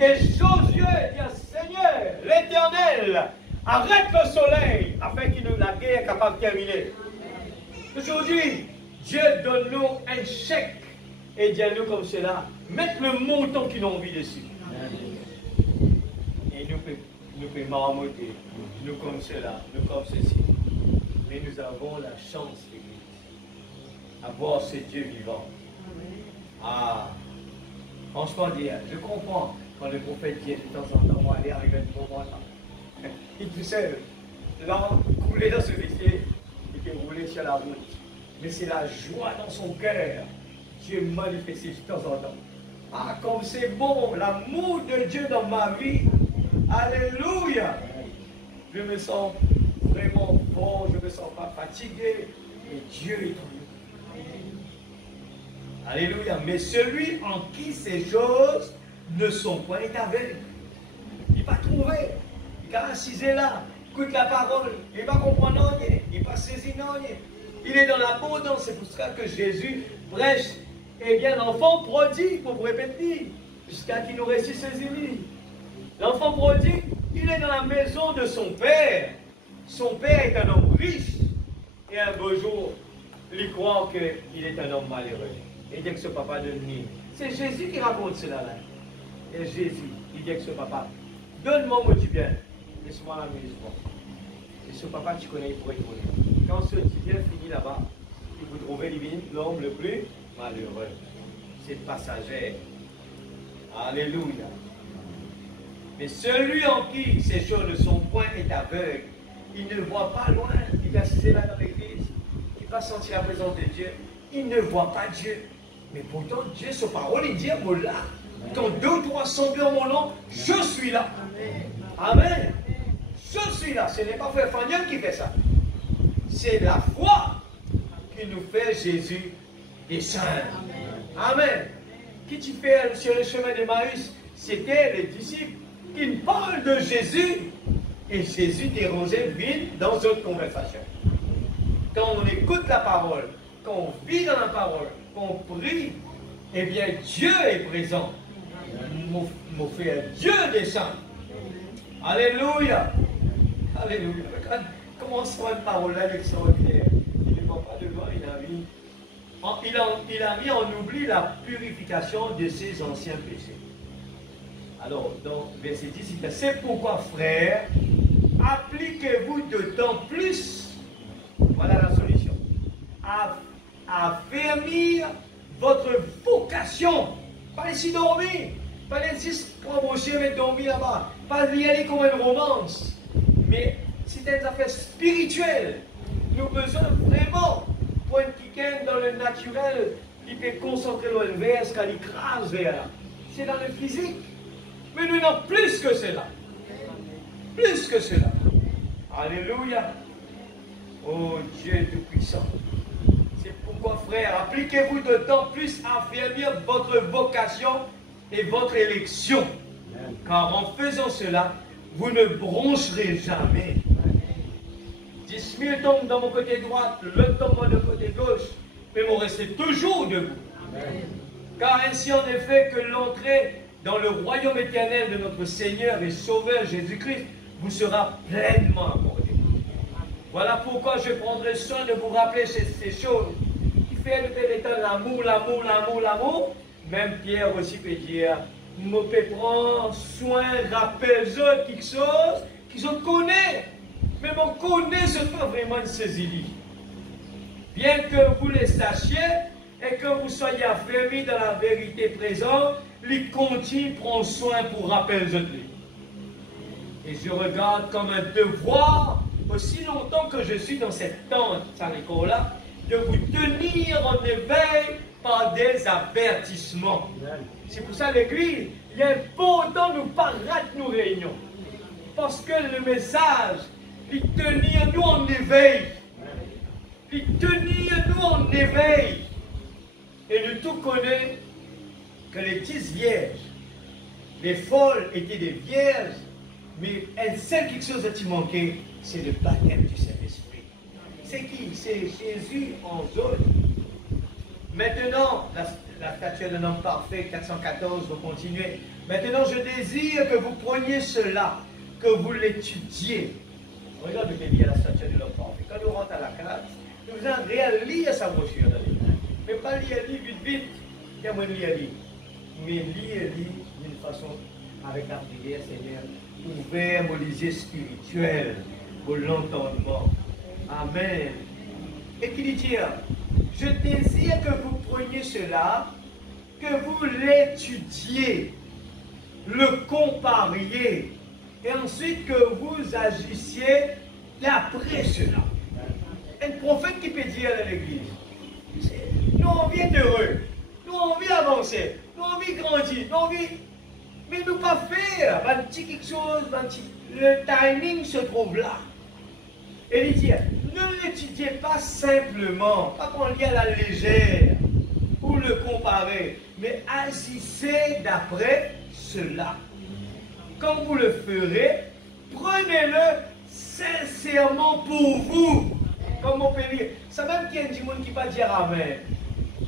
Et Josué dit, Seigneur, l'Éternel, arrête le soleil, afin que la guerre est capable de terminer. Aujourd'hui, Dieu donne-nous un chèque, et dis-nous comme cela, mettre le montant qu'il a envie dessus. Et nous pouvons marmotter, nous comme cela, nous comme ceci. Mais nous avons la chance, l'Église, d'avoir ce Dieu vivant. Ah, franchement, je comprends quand le prophète dit de temps en temps, moi, aller avec un moment là. Il poussait là, couler dans ce métier, il était roulé sur la route. Mais c'est la joie dans son cœur. Dieu manifesté de temps en temps. Ah, comme c'est bon, l'amour de Dieu dans ma vie. Alléluia. Je me sens vraiment bon, je ne me sens pas fatigué. Et Dieu est en nous. Alléluia. Mais celui en qui ces choses ne sont pas est aveugle. Il va trouver. Il va assiser là. Écoute la parole. Il va comprendre rien. Il va saisir rien. Il est dans l'abondance. C'est pour ça que Jésus prêche. Eh bien, l'enfant prodigue, pour vous répéter, jusqu'à qu'il nous récite ses émis. L'enfant prodigue, il est dans la maison de son père. Son père est un homme riche. Et un beau jour, il croit qu'il est un homme malheureux. Et dit que ce papa donne lui. C'est Jésus qui raconte cela là. Et Jésus, il dit que ce papa, donne-moi du bien. laisse-moi à l'amusement. Et ce papa, tu connais, il pourrait tourner. Quand ce bien finit là-bas, et vous trouvez l'homme le plus malheureux. C'est passager. Alléluia. Mais celui en qui ces choses ne sont point est aveugle, il ne voit pas loin, il va s'asseoir là dans l'église, il va sentir la présence de Dieu, il ne voit pas Dieu. Mais pourtant, Dieu, sa parole, il dit, moi là, quand 2 ou 3 sont en mon nom, je suis là. Amen. Je suis là. Ce n'est pas Frère Faniel qui fait ça. C'est la foi qui nous fait Jésus des saints. Amen. Qui tu fais sur le chemin d'Emmaüs? C'était les disciples qui parlent de Jésus. Et Jésus dérangeait vite dans une conversation. Quand on écoute la parole, quand on vit dans la parole, quand on prie, eh bien Dieu est présent. Mon frère, Dieu descend. Alléluia. Alléluia. Comment se fait une parole là extraordinaire? Il ne voit pas devant, il a mis en oubli la purification de ses anciens péchés. Alors, dans verset 10, il dit, c'est pourquoi, frères, appliquez-vous d'autant plus, voilà la solution, à affermir votre vocation. Pas ici dormir, pas ici promotion mais dormir là-bas, pas y aller comme une romance, mais c'est une affaire spirituelle. Nous avons besoin vraiment, pour un quelqu'un dans le naturel, qui peut concentrer le verse, quand il crase vers là. C'est dans le physique. Mais nous n'avons plus que cela. Plus que cela. Alléluia. Oh Dieu Tout-Puissant. C'est pourquoi, frères, appliquez-vous d'autant plus à affermir votre vocation et votre élection. Car en faisant cela, vous ne broncherez jamais. 10 000 tombent dans mon côté droit, le tombe de côté gauche, mais vous restez toujours debout. Car ainsi en effet que l'entrée dans le royaume éternel de notre Seigneur et Sauveur Jésus-Christ vous sera pleinement accordée. Voilà pourquoi je prendrai soin de vous rappeler ces choses qui fait de tel état l'amour, l'amour, l'amour, l'amour. Même Pierre aussi peut dire, je peux prendre soin, rappelle eux quelque chose qu'ils ont connu. Mais on connaît ce pas vraiment de ces idées. Bien que vous les sachiez et que vous soyez affermis dans la vérité présente, il continue prendre soin pour rappeler eux. Et je regarde comme un devoir, aussi longtemps que je suis dans cette tente, là, de vous tenir en éveil par des avertissements. C'est pour ça l'église, il est important de ne pas rater nos réunions. Parce que le message, il tenir nous en éveil. Il tenir nous en éveil. Et nous tous connaissons que les 10 vierges, les folles étaient des vierges, mais une seule quelque chose qui manquait, c'est le baptême du Saint-Esprit. C'est qui? C'est Jésus en zone. Maintenant, la statue d'un homme parfait, 414, vous continuez. Maintenant, je désire que vous preniez cela, que vous l'étudiez. Regarde le pays à la statue de l'homme parfait. Quand nous rentrons à la classe, nous allons lire sa brochure. Mais pas lire vite, vite. Il y a moins de lire. Mais lire d'une façon avec la prière, Seigneur, ouvert mon yeux spirituel pour l'entendement. Amen. Et qui dit, je désire que vous preniez cela, que vous l'étudiez, le compariez, et ensuite que vous agissiez d'après cela. Un prophète qui peut dire à l'église, nous on vient heureux, nous on vient avancer, nous on vient grandir, nous on vient... Mais nous pas faire un petit quelque chose, le timing se trouve là. Et il dit, ne l'étudiez pas simplement, pas qu'on lit à la légère, ou le comparer, mais agissez d'après cela. Quand vous le ferez, prenez-le sincèrement pour vous. Comme on peut dire, ça même qu'il y a du monde qui va dire Amen.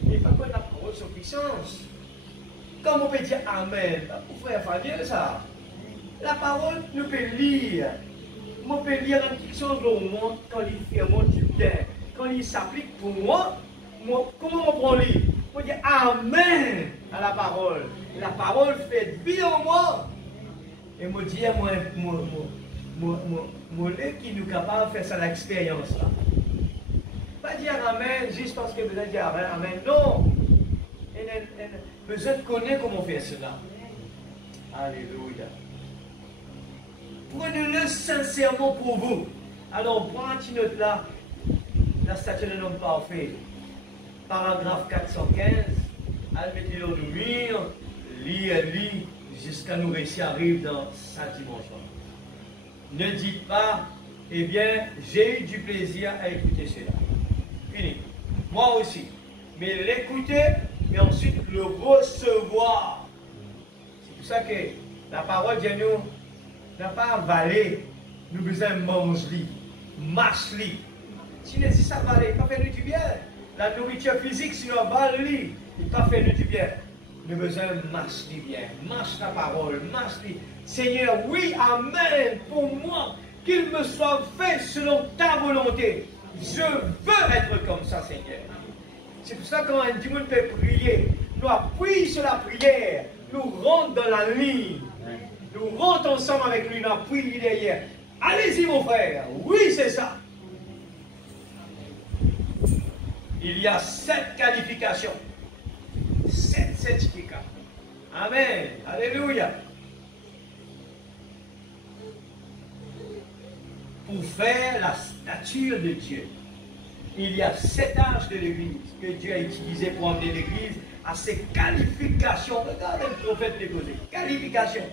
Mais pas qu'on a parole sur puissance. Comme on peut dire Amen, pour frère Fabien, ça. La parole, nous peut lire. On peut lire quelque chose au monde quand il fait moi du bien. Quand il s'applique pour moi, comment on prend lire? On peut dire Amen à la parole. La parole fait vie en moi. Et me dire, qui nous capable de faire ça l'expérience là. Pas dire amen juste parce que vous avez dit amen. Non. Vous êtes connaît comment faire cela. Alléluia. Prenez-le sincèrement pour vous. Alors, prends un petit note là. La statue d'un homme parfait. Paragraphe 415. Allez, mettez-le au mur. Lis, jusqu'à nous réussir arrive dans sa dimension. Ne dites pas, eh bien, j'ai eu du plaisir à écouter cela. Fini. Moi aussi. Mais l'écouter et ensuite le recevoir. C'est pour ça que la parole de nous n'a pas avalé. Nous besoin manger, marcher. Si nous dit ça avaler, pas faire du bien. La nourriture physique, si nous avaler, il pas faire du bien. Nous besoin marcher bien. Marche la parole, marche. Seigneur, oui, amen. Pour moi, qu'il me soit fait selon ta volonté. Je veux être comme ça, Seigneur. C'est pour ça que quand un dimanche peut prier, nous appuyons sur la prière, nous rentrons dans la ligne, nous rentrons ensemble avec lui, nous appuyons derrière. Allez-y, mon frère, oui, c'est ça. Il y a 7 qualifications, 7 certificats. Amen, alléluia. Pour faire la stature de Dieu. Il y a 7 âges de l'Église que Dieu a utilisé pour emmener l'Église à ses qualifications. Regardez le prophète déposé. Qualifications.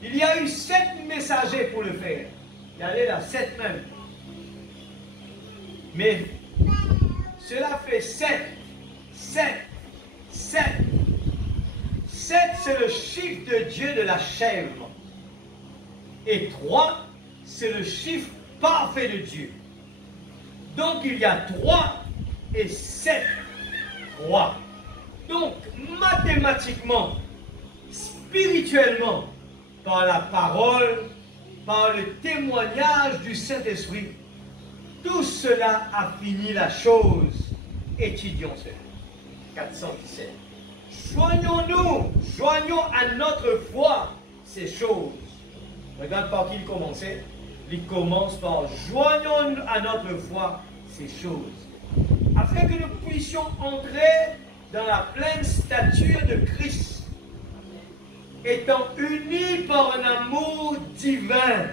Il y a eu 7 messagers pour le faire. Il y en a là, 7 même. Mais cela fait 7. 7. 7. 7, c'est le chiffre de Dieu de la chèvre. Et 3, c'est le chiffre parfait de Dieu. Donc il y a 3 et 7. 3. Donc mathématiquement, spirituellement, par la parole, par le témoignage du Saint-Esprit, tout cela a fini la chose. Étudions cela. 417. Joignons à notre foi ces choses. Regarde par qui il commençait. Il commence par joignons à notre foi ces choses, afin que nous puissions entrer dans la pleine stature de Christ, étant unis par un amour divin,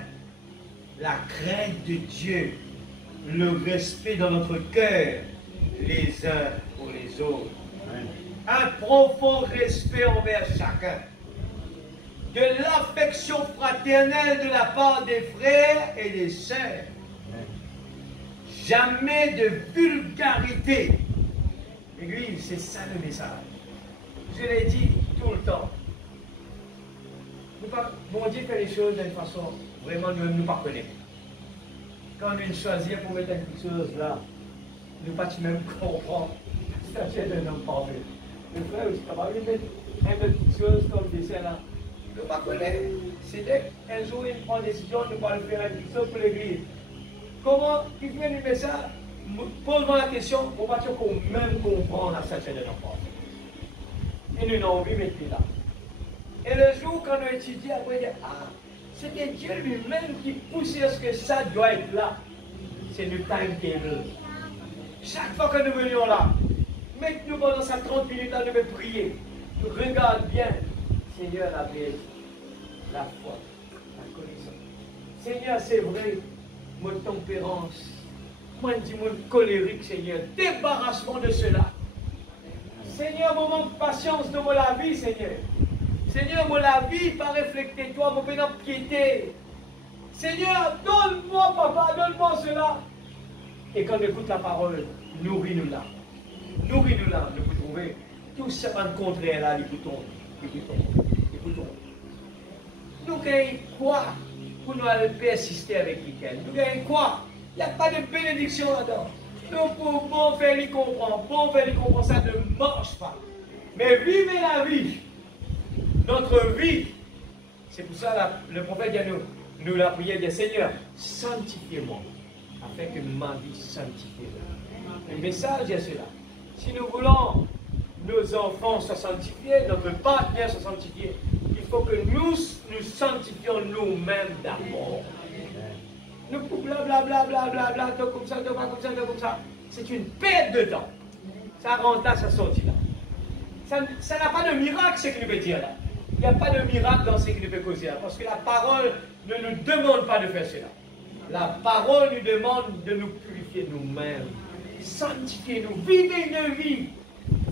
la crainte de Dieu, le respect dans notre cœur, les uns pour les autres, un profond respect envers chacun, de l'affection fraternelle de la part des frères et des sœurs. Jamais de vulgarité. L'église, c'est ça le message. Je l'ai dit tout le temps. Bon Dieu fait les choses d'une façon vraiment nous ne pas connaître. Quand nous choisir pour mettre quelque chose là, nous ne pas même comprendre. C'est un homme parfait. Le frère aussi, capable de mettre une petite chose comme dessin là. Nous ne pas connaître. C'est dès qu'un jour il prend une décision, nous pas le faire une petite chose pour l'église. Comment il vient du message? Pose-moi la question, on va même comprendre la sagesse de l'enfant. Et nous avons envie de mettre là. Et le jour quand nous étudions, après, dire, ah, c'était Dieu lui-même qui poussait à ce que ça doit être là. C'est le timetable. Chaque fois que nous venions là, mettez-nous pendant ça 30 minutes à nous prier. Nous regarde bien. Seigneur, la vérité, la foi, la connaissance. Seigneur, c'est vrai. Mon tempérance, moi je dis mon colérique, Seigneur, débarrasse-moi de cela. Seigneur, mon manque de patience de la vie, Seigneur. Seigneur, mon la vie, pas refléter toi, mon pénal piété. Seigneur, donne-moi, papa, donne-moi cela. Et quand on écoute la parole, nourris-nous là. Nourris-nous là, nous pouvons trouver tout ce contraire là, écoutons. Nous gagnons quoi pour nous aller persister avec quelqu'un? Nous gagnons quoi? Il n'y a pas de bénédiction là-dedans. Nous pouvons faire les comprendre, ça ne marche pas. Mais vivez la vie. Notre vie. C'est pour ça le prophète dit à nous la prière, dit Seigneur, sanctifiez-moi, afin que ma vie sanctifie. Le message est cela. Si nous voulons nos enfants soient sanctifiés, notre partenaire soit sanctifié, il faut que nous sanctifions nous-mêmes d'abord. Nous pour blablabla, comme ça, comme ça. C'est une perte de temps. Ça rentre là, ça sortit là. Ça n'a pas de miracle, ce qu'il veut dire là. Il n'y a pas de miracle dans ce qu'il veut causer là. Parce que la parole ne nous demande pas de faire cela. La parole nous demande de nous purifier nous-mêmes. Sanctifier-nous. Vivez une vie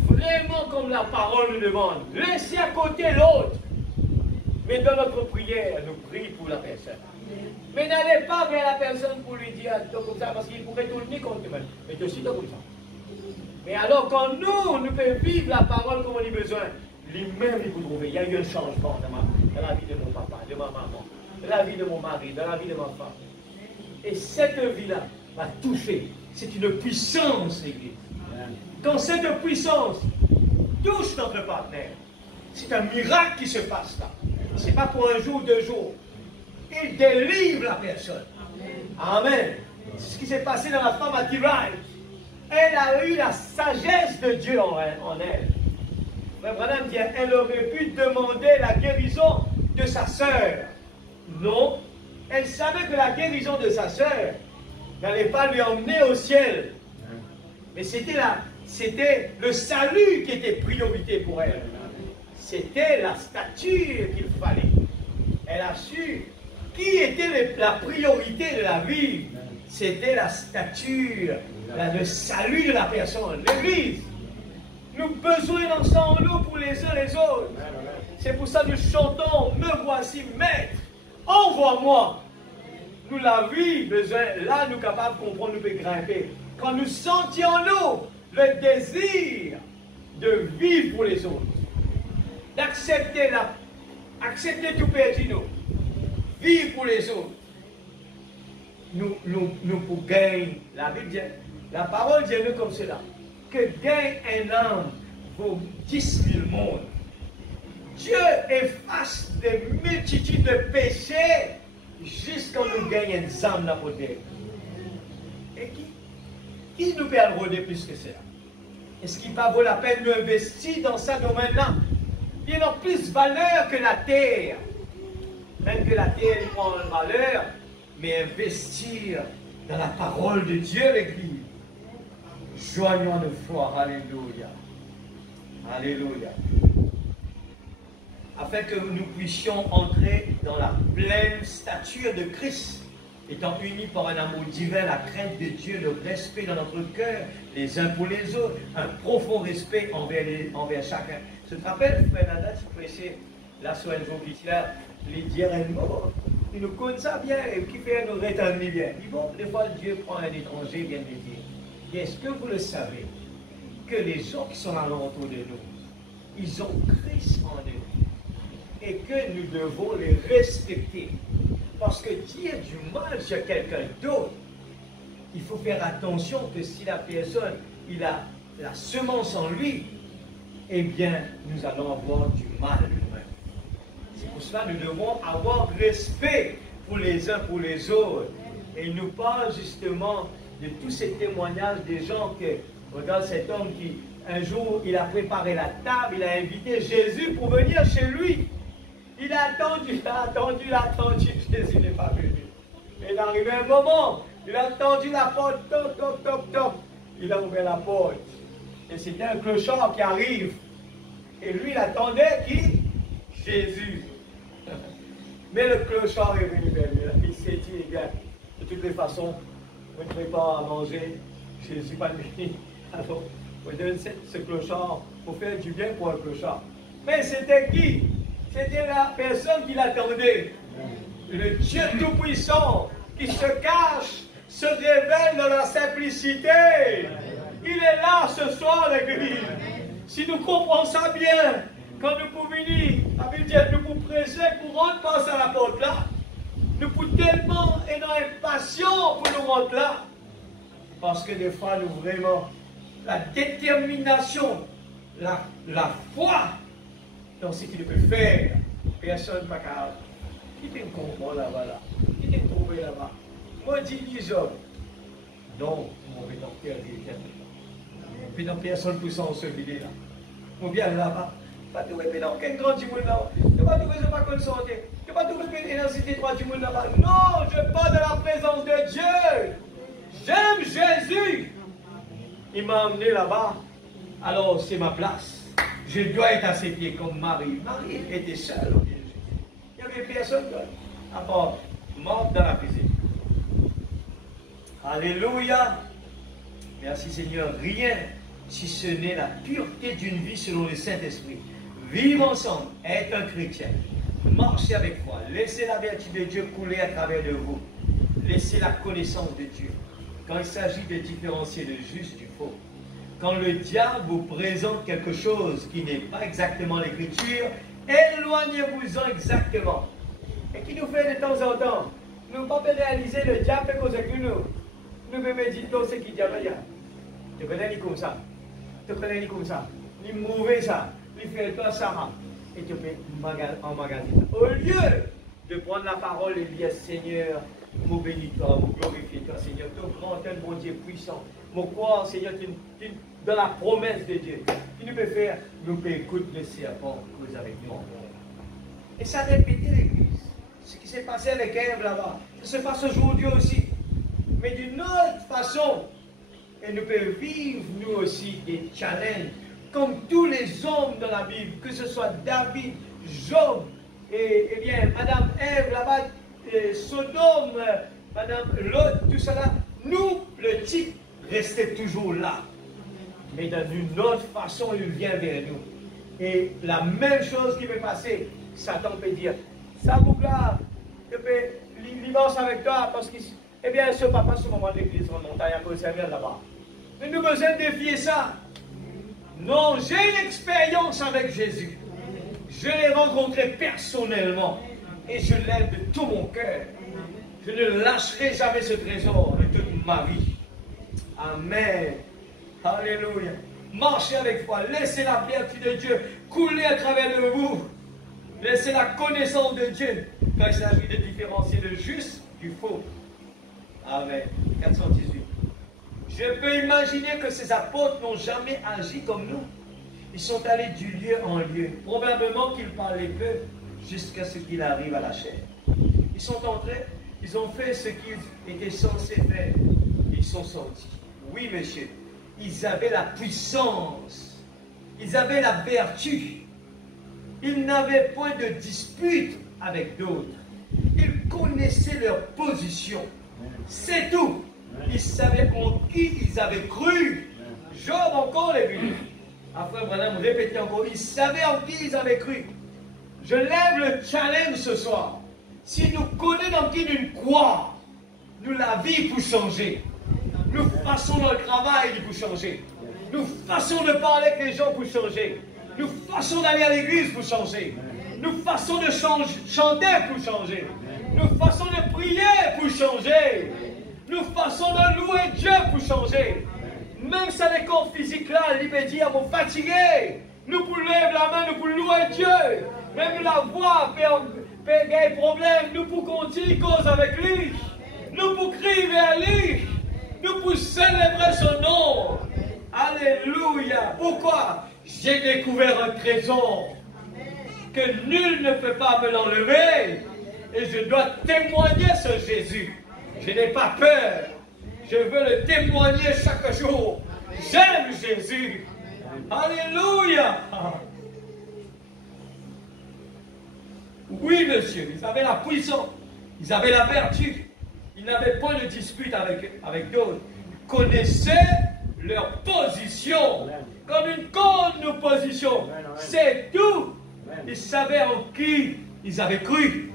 vraiment comme la parole nous demande. Laissez à côté l'autre. Mais dans notre prière, nous prions pour la personne. Mais n'allez pas vers la personne pour lui dire comme ça, parce qu'il pourrait tourner contre moi. Mais aussi comme ça. Mais alors, quand nous pouvons vivre la parole comme on a besoin, lui-même, il vous trouver. Il y a eu un changement dans la vie de mon papa, de ma maman, dans la vie de mon mari, dans la vie de ma femme. Et cette vie-là va toucher. C'est une puissance, l'Église. Quand cette puissance touche notre partenaire, c'est un miracle qui se passe là. Ce n'est pas pour un jour, 2 jours. Il délivre la personne. Amen. C'est ce qui s'est passé dans la femme à Tiraï. Elle a eu la sagesse de Dieu en elle. Frère Branham dit, elle aurait pu demander la guérison de sa sœur. Non, elle savait que la guérison de sa sœur n'allait pas lui emmener au ciel. Mais c'était le salut qui était priorité pour elle. C'était la stature qu'il fallait. Elle a su qui était la priorité de la vie. C'était la stature, le salut de la personne, l'Église. Nous avons besoin d'en ça en nous pour les uns les autres. C'est pour ça que nous chantons, me voici maître, envoie-moi. Nous la vie, besoin, là nous capables de comprendre, nous pouvons grimper. Quand nous sentions en nous le désir de vivre pour les autres, d'accepter tout perdu, nous, vivre pour les autres, nous pour gagner. La Bible dit, la parole dit nous comme cela, que gagne un homme vaut 10 000 mondes. Dieu efface des multitudes de péchés jusqu'à nous gagner une âme dans notre vie. Et qui nous peut rôder plus que cela? Est-ce qu'il va vaut la peine d'investir dans ce domaine-là? Il a plus valeur que la terre. Même que la terre il prend une valeur, mais investir dans la parole de Dieu, l'Église. Joignons nos foi, alléluia. Alléluia. Afin que nous puissions entrer dans la pleine stature de Christ, étant unis par un amour divin, la crainte de Dieu, le respect dans notre cœur, les uns pour les autres, un profond respect envers chacun. Je te rappelle, frère Nada, tu prêchais la semaine journée, il dit un mot, il nous connaît ça bien, et qui fait nous rétablir bien. Il dit, bon, des fois, Dieu prend un étranger, vient de dire, est-ce que vous le savez, que les gens qui sont alentour de nous, ils ont Christ en eux, et que nous devons les respecter. Parce que dire du mal sur quelqu'un d'autre, il faut faire attention que si la personne, il a la semence en lui, eh bien, nous allons avoir du mal nous-mêmes. C'est pour cela que nous devons avoir respect pour les uns pour les autres. Et il nous parle justement de tous ces témoignages des gens que, regarde cet homme qui, un jour, il a préparé la table, il a invité Jésus pour venir chez lui. Il a attendu, Jésus n'est pas venu. Et il est arrivé un moment, il a attendu la porte, toc, toc, toc, toc. Il a ouvert la porte. Et c'était un clochard qui arrive. Et lui, il attendait qui? Jésus. Mais le clochard est venu vers lui. Il s'est dit, eh bien, de toutes les façons, on ne prépare à manger. Jésus pas venu. Alors, on donne ce clochard pour faire du bien pour un clochard. Mais c'était qui? C'était la personne qui l'attendait. Le Dieu Tout-Puissant qui se cache, se révèle dans la simplicité. Il est là ce soir, l'Église. Si nous comprenons ça bien, quand nous pouvons venir, la Bible dit, nous pouvons presser pour rentrer passer à la porte là. Nous pouvons tellement être impatients pour nous rentrer là. Parce que des fois, nous vraiment, la détermination, la foi, dans ce qu'il peut faire, personne ne peut faire. Qui t'es comprendre là-bas, là? Qui t'es trouvé là-bas? Moi, dis les hommes. Non, mon rédempteur est éternel. Puis dans personne pour s'en se vider là. On vient là-bas. Pas trouver dans quel grand du monde là. Tu vas trouver ça pas comme santé. Tu vas trouver et dans ces trois du monde là-bas. Non, je pars de la présence de Dieu. J'aime Jésus. Il m'a emmené là-bas. Alors c'est ma place. Je dois être à ses pieds comme Marie. Marie était seule. Il n'y avait personne d'autre à part morte dans la cuisine. Alléluia. Merci Seigneur. Rien si ce n'est la pureté d'une vie selon le Saint-Esprit. Vivre ensemble, être un chrétien. Marchez avec moi. Laissez la vertu de Dieu couler à travers de vous. Laissez la connaissance de Dieu. Quand il s'agit de différencier le juste du faux. Quand le diable vous présente quelque chose qui n'est pas exactement l'écriture, éloignez-vous-en exactement. Et qui nous fait de temps en temps, nous ne pouvons pas réaliser le diable fait cause que nous. Nous pouvons méditer ce qui diable y a. Tu connais ni comme ça. Tu connais ni comme ça. Ni mauvais ça. Ni fait toi ça. Et tu peux emmagasiner. Au lieu de prendre la parole et dire Seigneur, mon bénis-toi, mon glorifie-toi, Seigneur, ton grand, ton bon Dieu puissant. Mon croire, Seigneur, dans la promesse de Dieu. Qui nous peut faire, nous peut écouter le serpent cause avec nous. Et ça répétait l'Église. Ce qui s'est passé avec Ève là-bas, ça se passe aujourd'hui aussi. Mais d'une autre façon. Et nous pouvons vivre, nous aussi, des challenges. Comme tous les hommes dans la Bible, que ce soit David, Job, et bien, Madame Ève là-bas, Sodome, Madame Lot, tout cela. Nous, le type, restait toujours là. Mais dans une autre façon, il vient vers nous. Et la même chose qui peut passer, Satan peut dire, ça vous là, je peux l'immense avec toi, parce que, eh bien, ce papa, ce moment de l'église en montagne, à cause servir là-bas. Mais nous avons besoin de défier ça. Non, j'ai une expérience avec Jésus. Je l'ai rencontré personnellement. Et je l'aime de tout mon cœur. Je ne lâcherai jamais ce trésor de toute ma vie. Amen. Alléluia. Marchez avec foi. Laissez la vertu de Dieu couler à travers de vous. Laissez la connaissance de Dieu quand il s'agit de différencier le juste du faux. Amen. 418. Je peux imaginer que ces apôtres n'ont jamais agi comme nous. Ils sont allés du lieu en lieu. Probablement qu'ils parlaient peu jusqu'à ce qu'il arrive à la chair. Ils sont entrés, ils ont fait ce qu'ils étaient censés faire. Ils sont sortis. Oui, monsieur. Ils avaient la puissance. Ils avaient la vertu. Ils n'avaient point de dispute avec d'autres. Ils connaissaient leur position. C'est tout. Ils savaient en qui ils avaient cru. Job encore les vu. Après, Branham répétait encore. Ils savaient en qui ils avaient cru. Je lève le challenge ce soir. Si nous connaissons en qui nous croyons, nous la vie pour changer. Nous façons notre travail pour changer. Nous façons de parler avec les gens pour changer. Nous façons d'aller à l'église pour changer. Nous façons de chanter pour changer. Nous façons de prier pour changer. Nous façons de louer Dieu pour changer. Même si les corps physiques là, il peut dire, mon fatigué. Nous pouvons lever la main, nous pouvons louer Dieu. Même la voix peut gagner problème. Nous pouvons continuer cause avec lui. Nous pouvons crier vers lui. Nous pouvons célébrer son nom. Alléluia. Pourquoi? J'ai découvert un trésor que nul ne peut pas me l'enlever. Et je dois témoigner ce Jésus. Je n'ai pas peur. Je veux le témoigner chaque jour. J'aime Jésus. Alléluia. Oui, monsieur, ils avaient la puissance. Ils avaient la vertu. Ils n'avaient pas de dispute avec d'autres. Ils connaissaient leur position. Comme une cône de position. C'est tout. Ils savaient en qui ils avaient cru.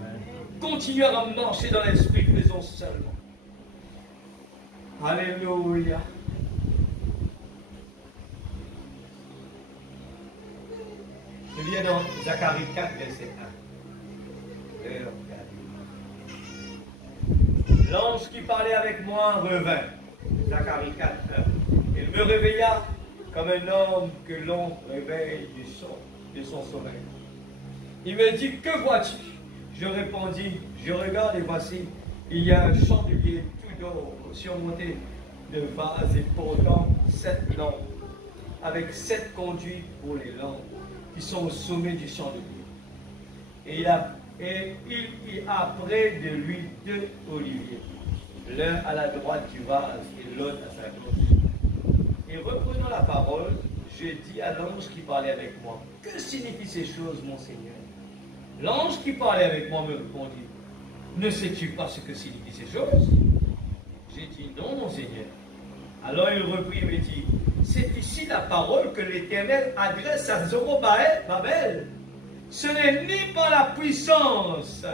Continuer à marcher dans l'esprit, faisons seulement. Alléluia. Je viens dans Zacharie 4, verset 1. L'ange qui parlait avec moi revint. Zacharie 4, 1. Il me réveilla comme un homme que l'on réveille de son sommeil. Il me dit, que vois-tu? Je répondis, je regarde et voici, il y a un chandelier tout d'or surmonté de vases et portant 7 lampes, avec 7 conduits pour les lampes qui sont au sommet du chandelier. Et il a Et il a près de lui 2 oliviers, l'un à la droite du vase et l'autre à sa gauche. Et reprenant la parole, je dis à l'ange qui parlait avec moi, que signifient ces choses, mon Seigneur? L'ange qui parlait avec moi me répondit, ne sais-tu pas ce que signifient ces choses? J'ai dit, non, mon Seigneur. Alors il reprit et me dit, c'est ici la parole que l'Éternel adresse à Zorobabel. Ce n'est ni par la puissance,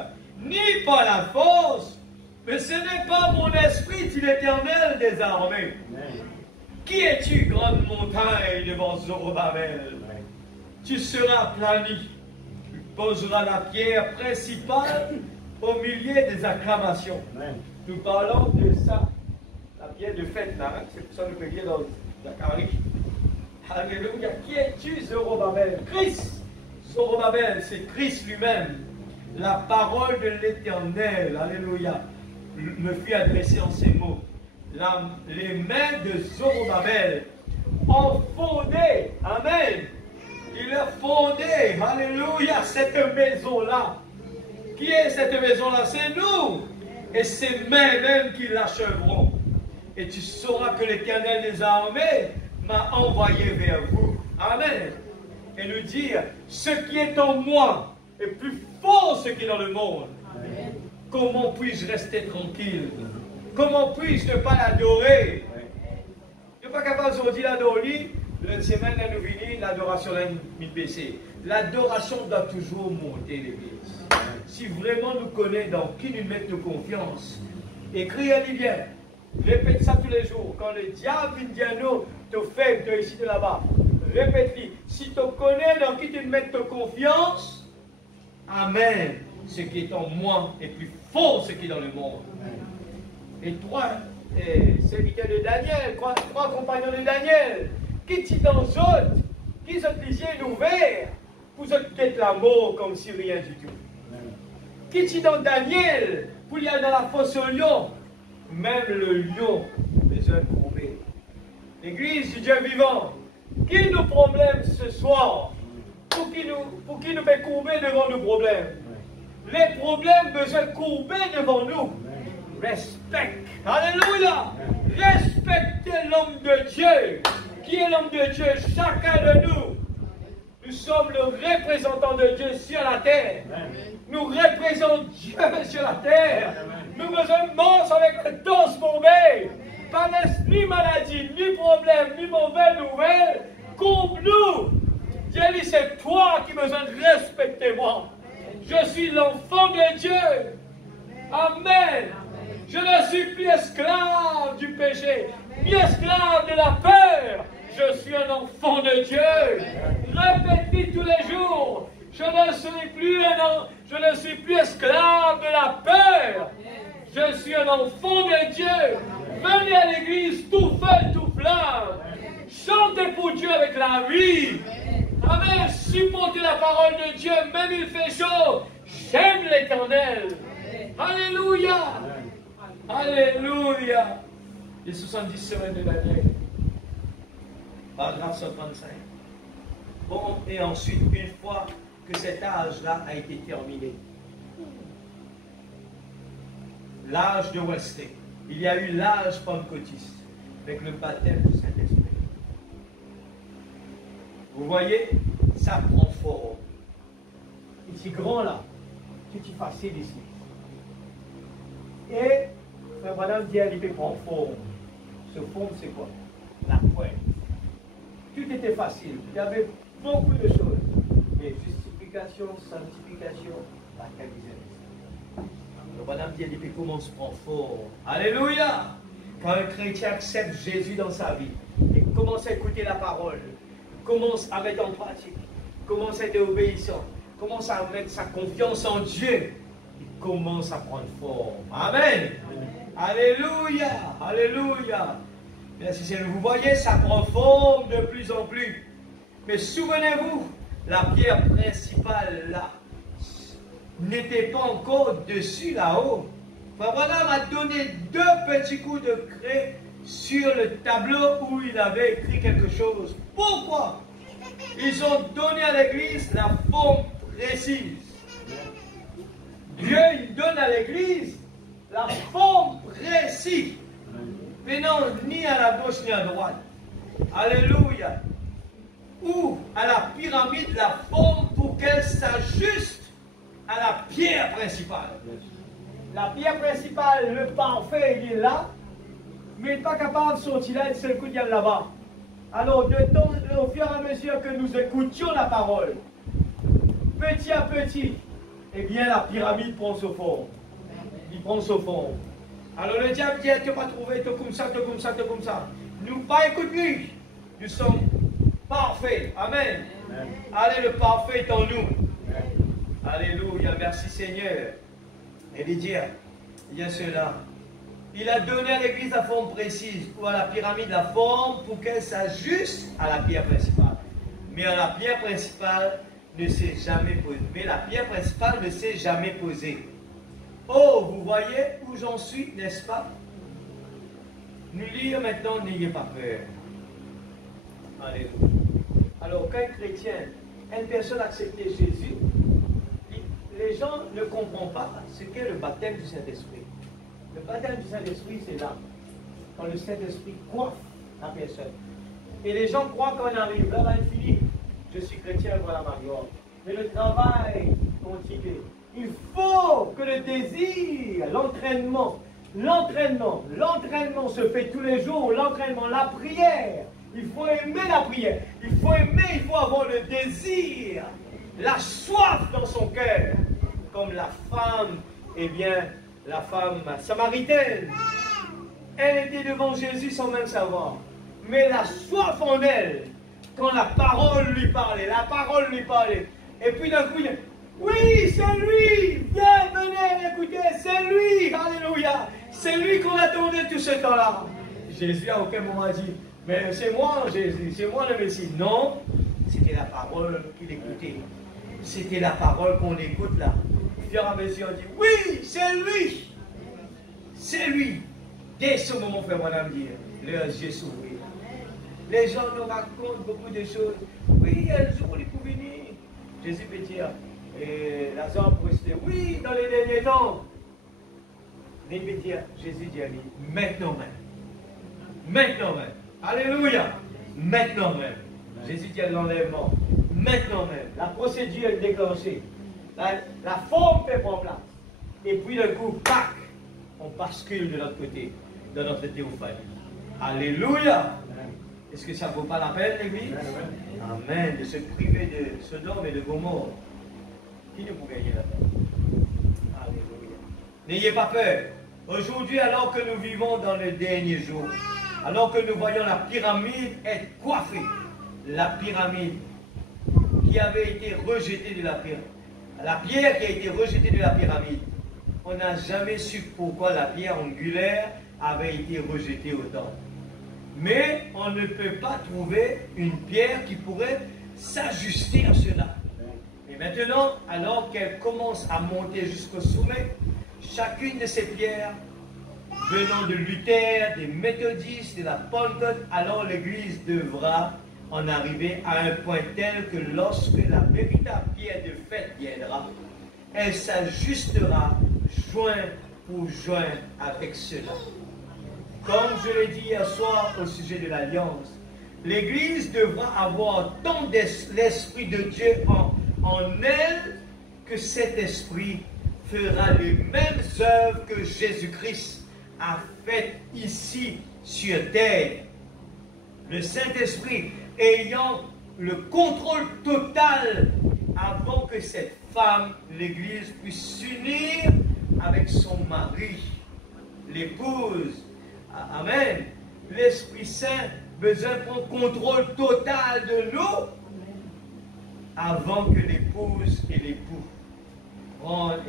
ni par la force, mais ce n'est pas mon esprit, dit l'Éternel des armées. Qui es-tu, grande montagne, devant Zorobabel? Tu seras aplani. Tu poseras la pierre principale au milieu des acclamations. Nous parlons de ça, la pierre de fête là, hein? C'est pour ça que nous peut dire dans Zacharie. Alléluia. Qui es-tu, Zorobabel? Christ. Zorobabel, c'est Christ lui-même. La parole de l'Éternel, alléluia, me fut adressée en ces mots. Les mains de Zorobabel ont fondé, amen. Il a fondé, alléluia, cette maison-là. Qui est cette maison-là? C'est nous. Et ces mains même qui l'achèveront. Et tu sauras que l'Éternel des armées m'a envoyé vers vous. Amen. Et nous dire, ce qui est en moi est plus fort ce qui est dans le monde. Amen. Comment puis-je rester tranquille? Comment puis-je ne pas l'adorer? Je ne suis pas capable de dire l'adorer. La semaine, nous venons, l'adoration est baissée. L'adoration doit toujours monter, l'Église. Si vraiment nous connaissons dans qui nous mettons confiance, écris-le bien. Répète ça tous les jours. Quand le diable vient dire nous, tu fais de ici, de là-bas. Répète-le. Si tu connais dans qui tu mets ta confiance, amen. Ce qui est en moi est plus fort ce qui est dans le monde. Et 3 serviteurs de Daniel, 3 compagnons de Daniel, qui dit dans eux autres, qui sont les yeux ouverts, pour eux quitter la mort comme si rien du tout. Qui dit dans Daniel, pour y aller dans la fosse au lion, même le lion besoin de prouver. L'Église du Dieu vivant, qui nous problème ce soir, pour qui nous fait courber devant nos problèmes. Les problèmes besoin de courber devant nous. Respecte, alléluia, respectez l'homme de Dieu. Qui est l'homme de Dieu? Chacun de nous. Nous sommes le représentant de Dieu sur la terre. Nous représentons Dieu sur la terre. Nous besoin de mort avec le dos bombé. Pas ni maladie, ni problème, ni mauvaise nouvelle. Couvre-nous. Dieu dit, c'est toi qui besoin de respecter moi. Je suis l'enfant de Dieu. Amen. Je ne suis plus esclave du péché, ni esclave de la peur. Je suis un enfant de Dieu. Répétez tous les jours. Je ne suis plus esclave de la peur. Je suis un enfant de Dieu. Venez à l'église tout feu, tout flamme. Chantez pour Dieu avec la vie. Amen. Supportez la parole de Dieu, même il fait chaud. J'aime l'Éternel. Alléluia. Alléluia. Les 70 semaines de Daniel. Paragraphe 135. Bon, et ensuite, une fois que cet âge-là a été terminé, l'âge de Wesley, il y a eu l'âge pentecôtiste, avec le baptême du Saint-Esprit. Vous voyez, ça prend forme. Ici grand là, tout est facile ici. Et, Frère Madame dit, il prend forme. Ce forme, c'est quoi? La pointe. Tout était facile. Il y avait beaucoup de choses. Mais justification, sanctification, la qualité. Madame dit, comment se prend forme. Alléluia! Quand un chrétien accepte Jésus dans sa vie et commence à écouter la parole, commence à mettre en pratique, commence à être obéissant, commence à mettre sa confiance en Dieu, il commence à prendre forme. Amen. Alléluia. Alléluia. Merci Seigneur. Vous voyez, ça prend forme de plus en plus. Mais souvenez-vous, la pierre principale là n'était pas encore dessus là-haut. Abraham a donné 2 petits coups de craie sur le tableau où il avait écrit quelque chose. Pourquoi? Ils ont donné à l'église la forme précise. l'église la forme précise, venant ni à la gauche ni à droite. Alléluia. Ou à la pyramide la forme pour qu'elle s'ajuste à la pierre principale. La pierre principale, le parfait, il est là, mais il n'est pas capable de sortir là et de se le coup là-bas. Alors, au fur et à mesure que nous écoutions la parole, petit à petit, eh bien, la pyramide prend sa forme. Il prend sa forme. Alors, le diable dit, tu vas trouver, tu comme ça, tu comme ça, tu comme ça. Nous, pas écoute-lui. Nous sommes parfaits. Amen. Amen. Allez, le parfait est en nous. Amen. Alléluia. Merci Seigneur. Et il dit, il y a cela. Il a donné à l'église la forme précise, ou à la pyramide la forme pour qu'elle s'ajuste à la pierre principale. Mais à la pierre principale ne s'est jamais posée. Mais la pierre principale ne s'est jamais posée. Oh, vous voyez où j'en suis, n'est-ce pas? Nous lire maintenant, n'ayez pas peur. Alléluia. Alors, quand un chrétien, une personne a accepté Jésus, les gens ne comprennent pas ce qu'est le baptême du Saint-Esprit. Le baptême du Saint-Esprit, c'est là, quand le Saint-Esprit coiffe la personne. Et les gens croient qu'on arrive là, il finit. Je suis chrétien, voilà ma gloire. Mais le travail continue. Il faut que le désir, l'entraînement se fait tous les jours. L'entraînement, la prière. Il faut aimer la prière. Il faut aimer, il faut avoir le désir, la soif dans son cœur. Comme la femme, eh bien, la femme samaritaine. Elle était devant Jésus sans même savoir. Mais la soif en elle, quand la parole lui parlait, Et puis d'un coup, il dit, oui, c'est lui, viens, venez, écoutez, c'est lui, alléluia. C'est lui qu'on attendait tout ce temps-là. Jésus à aucun moment dit, mais c'est moi Jésus, c'est moi le Messie. Non, c'était la parole qu'il écoutait. C'était la parole qu'on écoute là. Au fur et à mesure, on dit, oui, c'est lui. C'est lui. Dès ce moment, frère madame dire, leurs yeux s'ouvrirent. Les gens nous racontent beaucoup de choses. Oui, un jour, il peut venir. Jésus peut dire, et Lazare pourrait se dire, oui, dans les derniers temps. Mais il peut dire, Jésus dit à lui, maintenant même. Maintenant même. Alléluia. Maintenant même. Jésus dit à l'enlèvement. Maintenant même. La procédure est déclenchée. La forme fait prendre place. Et puis le coup, pac, on bascule de l'autre côté, de notre théophanie. Alléluia. Est-ce que ça ne vaut pas la peine, l'Église? Amen. De se priver de Sodome et de Gomorrhe. Qui ne peut gagner la peine? Alléluia. N'ayez pas peur. Aujourd'hui, alors que nous vivons dans les derniers jours, alors que nous voyons la pyramide être coiffée, la pyramide qui avait été rejetée de la pyramide, la pierre qui a été rejetée de la pyramide, on n'a jamais su pourquoi la pierre angulaire avait été rejetée autant. Mais on ne peut pas trouver une pierre qui pourrait s'ajuster à cela. Et maintenant, alors qu'elle commence à monter jusqu'au sommet, chacune de ces pierres, venant de Luther, des méthodistes, de la Pentecôte, alors l'Église devra en arriver à un point tel que lorsque la véritable pierre de fête viendra, elle s'ajustera joint pour joint avec cela. Comme je l'ai dit hier soir au sujet de l'Alliance, l'Église devra avoir tant l'Esprit de Dieu en elle que cet Esprit fera les mêmes œuvres que Jésus-Christ a faites ici sur terre. Le Saint-Esprit ayant le contrôle total avant que cette femme, l'Église, puisse s'unir avec son mari, l'épouse. Amen. L'Esprit Saint besoin de prendre contrôle total de nous avant que l'épouse et l'époux rentrent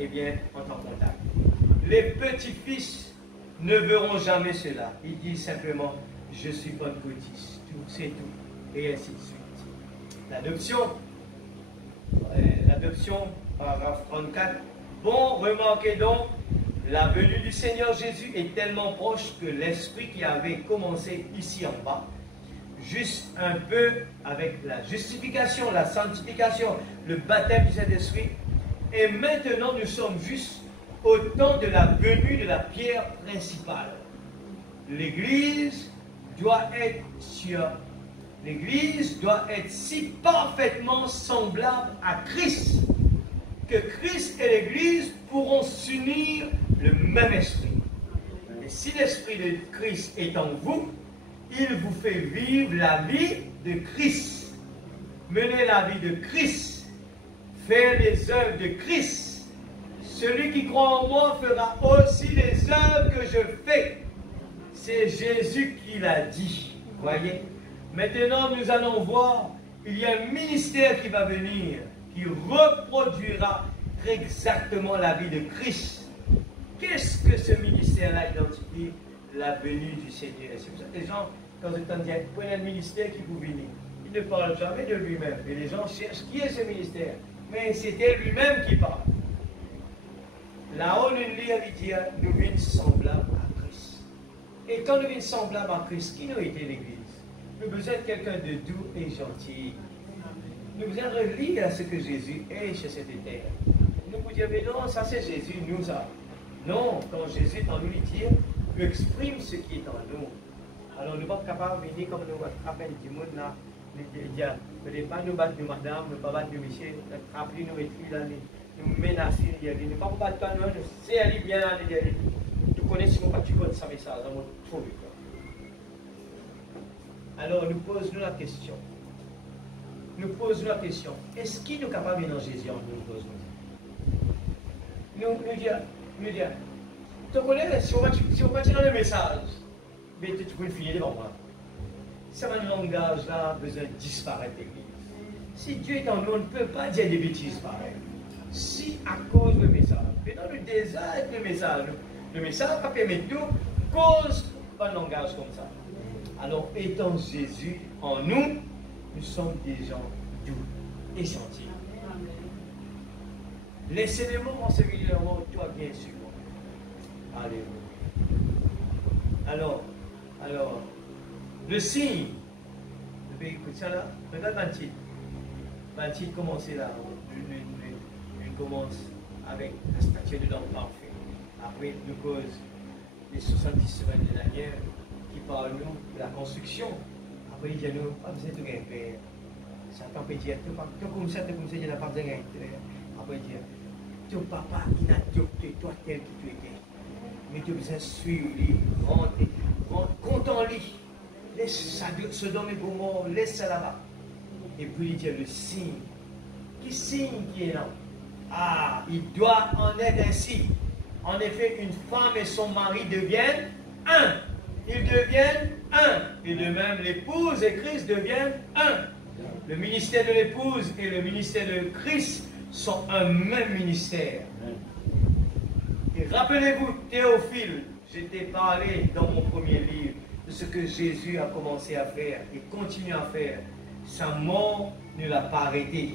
en contact. Les petits-fils ne verront jamais cela. Ils disent simplement, je suis pentecôtiste. C'est tout. Et ainsi de suite. L'adoption, paragraphe 34. Bon, remarquez donc, la venue du Seigneur Jésus est tellement proche que l'Esprit qui avait commencé ici en bas, juste un peu avec la justification, la sanctification, le baptême du Saint-Esprit, et maintenant nous sommes juste au temps de la venue de la pierre principale. L'Église doit être si parfaitement semblable à Christ que Christ et l'Église pourront s'unir le même esprit. Et si l'esprit de Christ est en vous, il vous fait vivre la vie de Christ. Menez la vie de Christ. Faire les œuvres de Christ. Celui qui croit en moi fera aussi les œuvres que je fais. C'est Jésus qui l'a dit. Voyez? Maintenant, nous allons voir, il y a un ministère qui va venir, qui reproduira exactement la vie de Christ. Qu'est-ce que ce ministère-là identifie? La venue du Seigneur. C'est pour ça que les gens, quand ils entendent dire, prenez un ministère qui vous venir, il ne parle jamais de lui-même. Et les gens cherchent qui est ce ministère. Mais c'était lui-même qui parle. Là-haut, nous lisons, il dit, nous venons semblables à Christ. Et quand nous venons semblables à Christ, qui nous était l'Église? Nous avons besoin de quelqu'un de doux et gentil. Nous avons besoin de relire à ce que Jésus est chez cette terre. Nous pouvons dire, mais non, ça c'est Jésus, nous ça. Non, quand Jésus est en nous, il dit, il exprime ce qui est en nous. Alors nous ne sommes pas capables de venir comme nous attraper du monde là. Nous dire, peut-être pas nous battre de madame, nous ne pas battre de monsieur, attraper nous et là, nous menacer, nous ne pas battre toi, nous, c'est aller bien là, tu connais si tu connais ça, mais ça, ça m'a trop vite. Alors nous posons la question. Est-ce qu'il est capable de dans Jésus en nous? Nous dire, tu connais, si on va dans le message, mais tu peux finir devant moi. Ça un langage là besoin de disparaître l'église. Si Dieu est en nous, on ne peut pas dire des bêtises pareilles. Si à cause du message, mais dans le désert avec le message pas permet tout, cause pas de langage comme ça. Alors, étant Jésus en nous, nous sommes des gens doux et gentils. Laissez-les-moi en sévillèrement, toi bien sûr. Alléluia. Alors, le signe, le pays écoute ça là, regarde Bantit commence là, il commence avec la statue de l'homme parfait. Après, nous cause les 70 semaines de la guerre qui parlent nous de la construction. Après, il dit nous, pas besoin de gagner. Satan peut dire, tout comme ça, il n'y a pas besoin de gagner. Après, il dit, ton papa, il n'a adopté toi tel que tu étais. Mais tu as besoin de suivre lui, content lui. Laisse ça, Sodome et Gomorrhe, laisse ça là-bas. Et puis il dit le signe. Qui signe qui est là? Ah, il doit en être ainsi. En effet, une femme et son mari deviennent un. Ils deviennent un. Et de même, l'épouse et Christ deviennent un. Le ministère de l'épouse et le ministère de Christ sont un même ministère. Et rappelez-vous, Théophile, je t'ai parlé dans mon premier livre de ce que Jésus a commencé à faire et continue à faire. Sa mort ne l'a pas arrêté.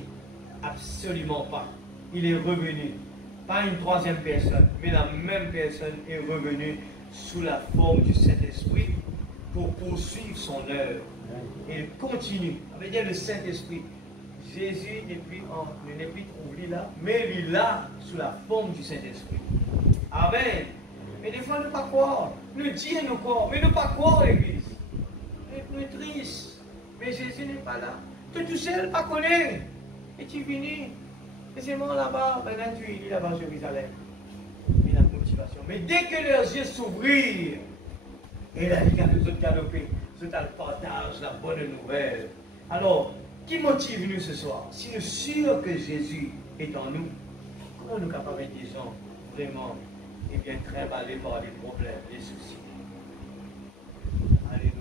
Absolument pas. Il est revenu. Pas une troisième personne, mais la même personne est revenue sous la forme du Saint-Esprit pour poursuivre son œuvre. Et il continue. Ça veut dire le Saint-Esprit. Jésus n'est plus trouvé là, mais il est là sous la forme du Saint-Esprit. Amen. Mais des fois, nous ne pas croire. Nous disons nous croire, mais nous ne pas croire l'Église. Nous sommes tristes. Mais Jésus n'est pas là. Tu tout seul, pas connaître. Et tu finis. Et c'est moi là-bas, maintenant tu es là-bas à Jérusalem. Et la motivation. Mais dès que leurs yeux s'ouvrirent, et la vie a nous autres galopé, nous autres partage la bonne nouvelle. Alors, qui motive nous ce soir? Si nous sommes sûrs que Jésus est en nous, comment nous capables d'être des gens vraiment et bien travaillés par les problèmes, les soucis? Alléluia.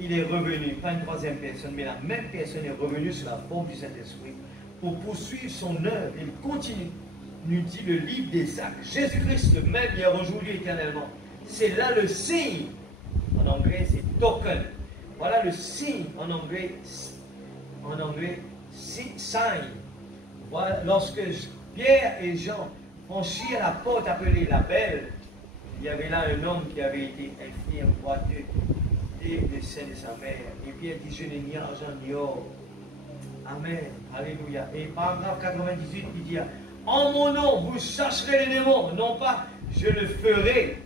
Il est revenu, pas une troisième personne, mais la même personne est revenue sous la forme du Saint-Esprit pour poursuivre son œuvre. Il continue, nous dit le livre des Actes. Jésus-Christ, le même hier, aujourd'hui, éternellement. C'est là le signe. En anglais, c'est token. Voilà le signe en anglais. Sign. Voilà, lorsque Pierre et Jean franchirent la porte appelée la Belle, il y avait là un homme qui avait été infirme, boiteux, et le sein de sa mère. Et Pierre dit, je n'ai ni argent ni or. Amen. Alléluia. Et paragraphe 98, il dit, en mon nom, vous chasserez les démons. Non pas je le ferai,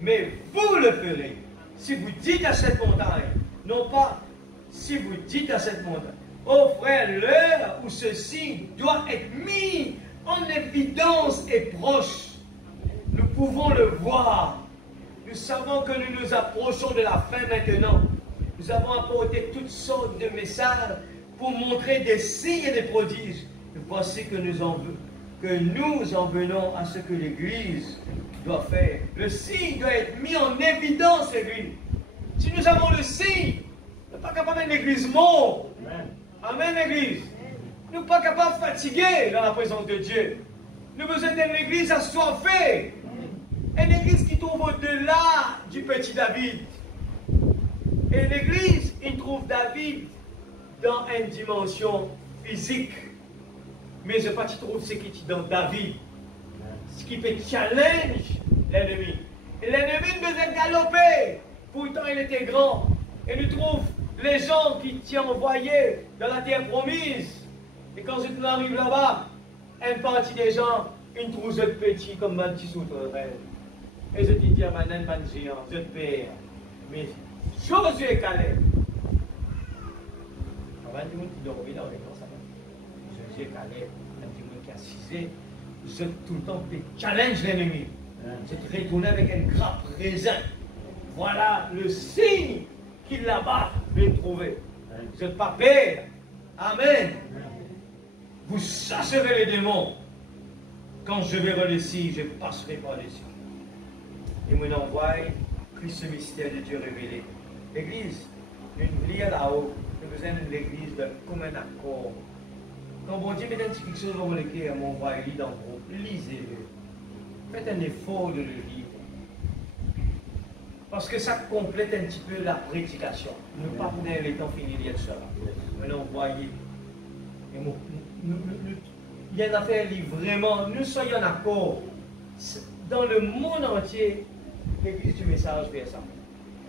mais vous le ferez. Si vous dites à cette montagne, non pas si vous dites à cette montagne. Oh frère, l'heure où ceci doit être mis en évidence est proche. Nous pouvons le voir. Nous savons que nous nous approchons de la fin maintenant. Nous avons apporté toutes sortes de messages pour montrer des signes et des prodiges. Et voici que nous en venons à ce que l'Église doit faire. Le signe doit être mis en évidence, l'Église. Si nous avons le signe, nous ne sommes pas capables d'une Église morte. Amen, l'Église. Nous ne sommes pas capables de fatiguer dans la présence de Dieu. Nous avons besoin d'une Église assoiffée. Une Église qui trouve au-delà du petit David. Et l'Église, il trouve David dans une dimension physique. Mais je ne sais pas si tu trouves ce qui est dans David. Ce qui peut challenge l'ennemi. Et l'ennemi ne devait galoper. Pourtant, il était grand. Et nous trouvons les gens qui t'y envoyés dans la terre promise. Et quand tu arrives là-bas, une partie des gens, une trousse de petit comme un petit souterrain. Et je te dis à ma naine, géant, je te perds. Mais Josué et Caleb. On va dire qui dormait dans les grands salons. Josué et Caleb, un petit monde qui a cisé, je tout le temps challenge l'ennemi. Je te retourne avec une grappe raisin. Voilà le signe qu'il là-bas veut trouver. Je ne pas peur. Amen. Vous chasserez les démons. Quand je verrai le signe, je passerai par les cieux. Et mon envoie Christ ce mystère de Dieu révélé. L'Église, nous lire là-haut, nous besoin de l'Église comme un accord. Quand bon Dieu met une petite chose dans le cœur, mon envoie lit dans le groupe, lisez-le. Faites un effort de le lire. Parce que ça complète un petit peu la prédication. Ne pas prendre le temps fini de cela. Mais envoyez. Il y a une affaire vraiment, nous soyons en accord. Dans le monde entier, l'Église du message fait ça.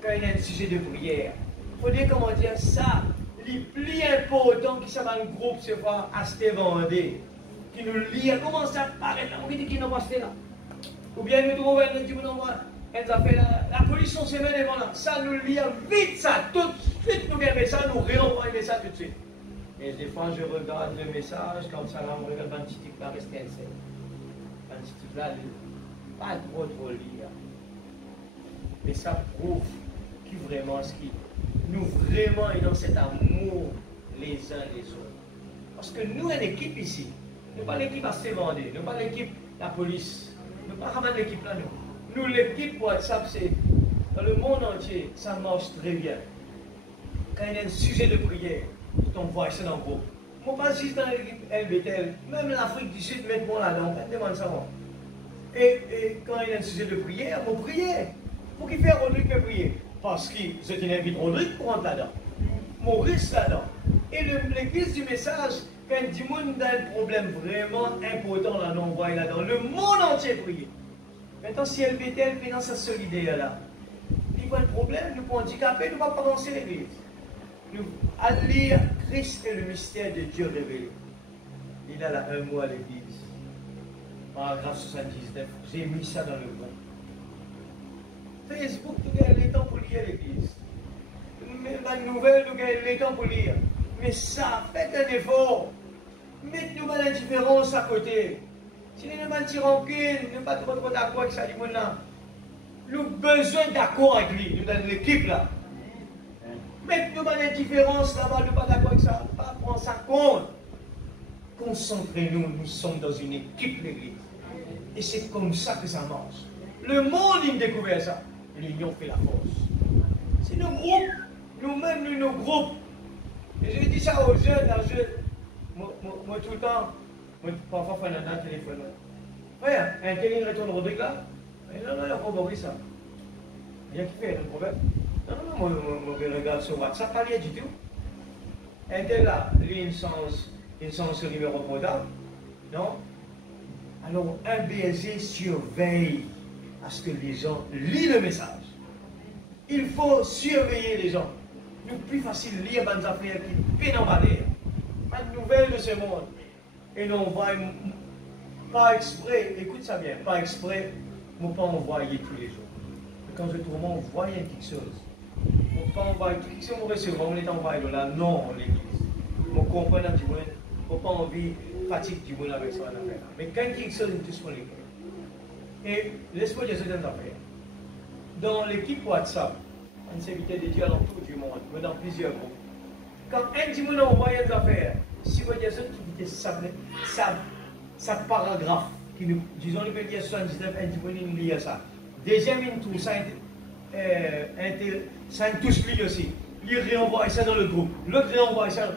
Quand il y a un sujet de prière, il faut dire comment dire ça. Les plus importants qui sont dans le groupe, c'est voir Asté Vendée, qui nous lit, comment ça paraît là, on dit qu'il n'a pas fait là. Ou bien nous trouvons un petit peu la police on se met devant là. Ça nous lit vite ça, tout de suite nous gagnons ça, nous réenvoyons ça tout de suite. Et des fois je regarde le message, comme ça là, on regarde un petit type là, rester un seul. Un petit type là, pas trop lire. Mais ça prouve qui vraiment ce qui nous vraiment est dans cet amour les uns les autres. Parce que nous, une équipe ici, nous pas l'équipe à se vendre, nous pas l'équipe la police, nous pas vraiment l'équipe là nous. Nous l'équipe WhatsApp, c'est dans le monde entier, ça marche très bien. Quand il y a un sujet de prière, tu t'envoies ça dans le groupe. Moi pas juste dans l'équipe LBTL, même l'Afrique du Sud, mettez-moi là-dedans, on demande ça moi. Et quand il y a un sujet de prière, on prie. Pour qu'il fasse Rodrigue peut prier. Parce que je t'invite Rodrigue pour rentrer là-dedans. Maurice là-dedans. Et l'église du message, quand il dit monde a un problème vraiment important là, on voit là-dedans. Le monde entier prie. Maintenant, si LBTL fait dans sa solidaire là, il voit un problème, nous pour handicaper, nous ne pouvons pas avancer l'église. Nous allons lire Christ et le mystère de Dieu révélé. Il a là un mot à l'église. Paragraphe 79. J'ai mis ça dans le groupe. Facebook, nous gagnons les temps pour lire l'église. La nouvelle, nous gagnons les temps pour lire. Mais ça, faites un effort. Mettez-nous pas l'indifférence à côté. Si nous ne pas de rancune, nous ne pas trop d'accord avec ça, nous avons besoin d'accord avec lui, nous dans l'équipe là. Mettez-nous pas l'indifférence là-bas, nous ne pas d'accord avec ça, pas prendre ça compte. Concentrez-nous, nous sommes dans une équipe l'église. Et c'est comme ça que ça marche. Le monde, il découvre ça. L'union fait la force. C'est nos groupes, nous-mêmes, nos groupes. Et je dis ça aux jeunes, moi tout le temps, moi parfois je fais un téléphone. Frère, un téléphone retourne Rodrigue là. Non, il n'y a pas compris ça. Il y a qui fait un problème. Non, moi je regarde sur WhatsApp, pas rien du tout. Un tel là, lui, il sens ce numéro portable. Non? Alors, un baiser surveille à ce que les gens lisent le message. Il faut surveiller les gens. Nous, plus facile de lire des affaires qui peinent en valeur. Pas de nouvelles de ce monde. Et nous, on voit pas exprès, écoute ça bien, pas exprès, je ne pas envoyer tous les jours. Mais quand je trouve, on voit quelque chose. Je ne pas envoyer quelque chose, on recevoir, on est envoyé là, non, l'église. On comprend du monde, on n'a pas envie de fatigue du monde avec ça. Mais quand quelque chose est tout pour les cœurs. Et laisse-moi dire ça dans l'affaire. Dans l'équipe WhatsApp, on s'invitait de Dieu à l'entour du monde, mais dans plusieurs groupes. Quand un du monde envoie des affaires, si vous dites ça paragraphe, qui nous, disons, nous peut dire 79, un du monde nous lit ça. Deuxième, une tour, ça touche lui aussi. Il réenvoie ça dans le groupe. L'autre réenvoie ça.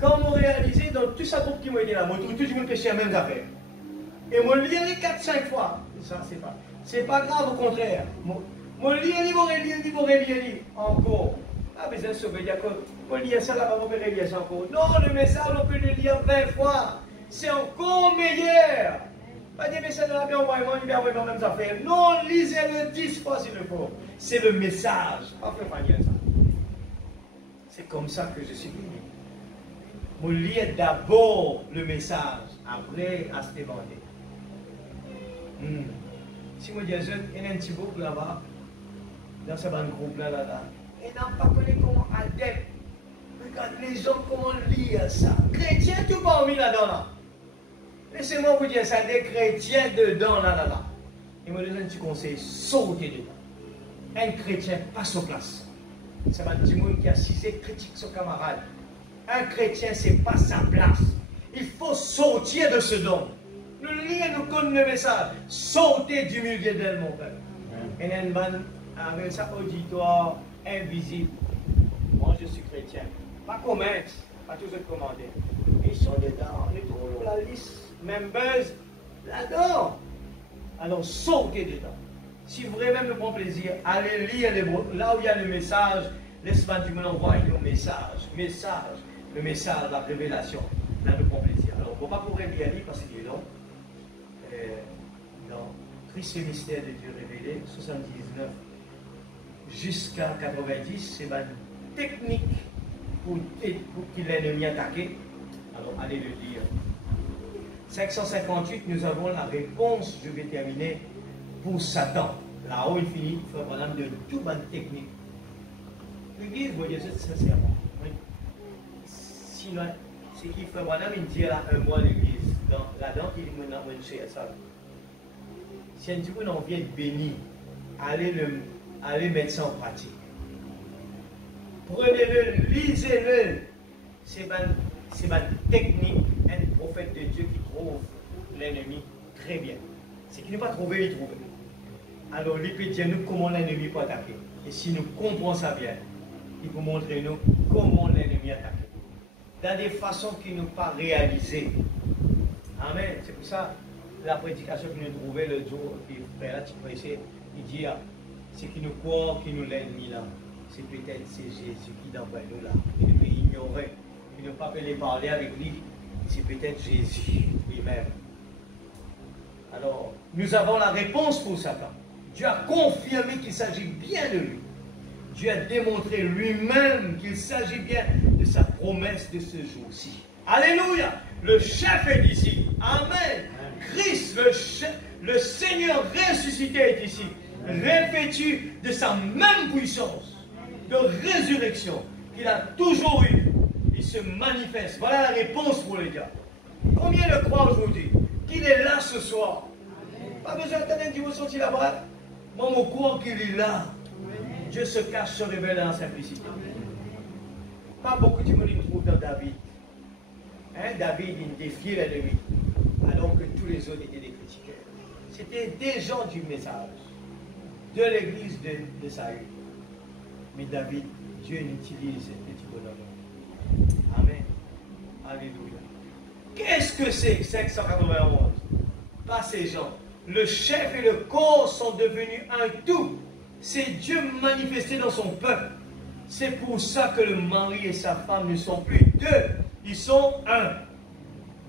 Quand on réalise, dans tout ça groupe qui m'a dit là, moi, tout le monde pêche les mêmes affaires. Et moi, je lis 4-5 fois. Ça, c'est pas grave, au contraire. Moi, je lis, encore. Ah, mais ça veut dire que, moi, lire ça là, on peut lire ça encore. Non, le message, on peut le lire 20 fois. C'est encore meilleur. Pas des messages dans la bien envoyé, il va envoyer les mêmes affaires. Non, lisez-le 10 fois s'il le faut. C'est le message. Pas faire pas dire ça. C'est comme ça que je suis venu. Vous lisez d'abord le message, après à se demander. Si vous dites, il y a un petit groupe là-bas, dans ce groupe là, et n'a pas connu comment adepte. Regarde les gens comment lire ça. Chrétiens tout parmi là-dedans là. Laissez-moi vous dire ça, des chrétiens dedans là. Et moi, je donne un petit conseil, sautez dedans. Un chrétien passe aux places. C'est un petit monde qui a cisé, critique son camarade. Un chrétien, c'est pas sa place. Il faut sortir de ce don. Nous lisons, nous connaissons le message. Sortez du milieu d'elle, mon père. Et un man avec sa auditoire invisible. Moi, je suis chrétien. Pas commettre, pas tous les commander. Ils sont dedans, on est trop la liste. Members, là-dedans. Alors, sortez dedans. Si vous voulez même me prendre plaisir, allez lire là où il y a le message. L'Espagne du monde envoie le message. Le message, la révélation. Là, nous prend plaisir. Alors, on ne va pas pouvoir lire parce qu'il est long. Dans Christ et mystère de Dieu révélé, 79 jusqu'à 90, c'est une technique pour qu'il l'ennemi attaqué. Alors, allez le lire. 558, nous avons la réponse, je vais terminer, pour Satan. Là-haut, il finit, il faut vraiment de toute bonne technique. L'Église, vous voyez, c'est sincèrement. Oui. Sinon, c'est qu'il faut vraiment me dire là, un mois l'Église. Là-dedans, il me a mentionné ça. Si un petit peu on vient béni, allez mettre ça en pratique. Prenez-le, lisez-le. C'est ma technique, un prophète de Dieu qui trouve l'ennemi très bien. C'est qu'il n'a pas trouvé, il trouve. Alors, lui peut dire nous comment l'ennemi peut attaquer. Et si nous comprenons ça bien, il peut montrer nous comment l'ennemi attaque. Dans des façons qu'il n'a pas réalisées. Amen. C'est pour ça la prédication que nous trouvons le jour, il dit, c'est qui nous croit, qui nous l'ennemi là. C'est peut-être Jésus qui d'envoie nous là. Il peut ignorer. Il ne peut pas parler avec lui. C'est peut-être Jésus lui-même. Alors, nous avons la réponse pour Satan. Dieu a confirmé qu'il s'agit bien de lui. Dieu a démontré lui-même qu'il s'agit bien de sa promesse de ce jour-ci. Alléluia! Le chef est ici. Amen. Christ, le Seigneur ressuscité est ici. Revêtu de sa même puissance de résurrection qu'il a toujours eu. Il se manifeste. Voilà la réponse pour les gars. Combien le croient aujourd'hui? Qu'il est là ce soir. Pas besoin d'attendre qu'il vous sorti là-bas. Moi, je crois qu'il est là. Dieu se cache, se révèle dans la simplicité. Pas beaucoup de monde trouve dans David. David, il défiait l'ennemi, alors que tous les autres étaient des critiqueurs. C'était des gens du message, de l'église de Saül. Mais David, Dieu utilise ce petit bonhomme. Amen. Alléluia. Qu'est-ce que c'est 591? Pas ces gens. Le chef et le corps sont devenus un tout. C'est Dieu manifesté dans son peuple. C'est pour ça que le mari et sa femme ne sont plus deux. Ils sont un.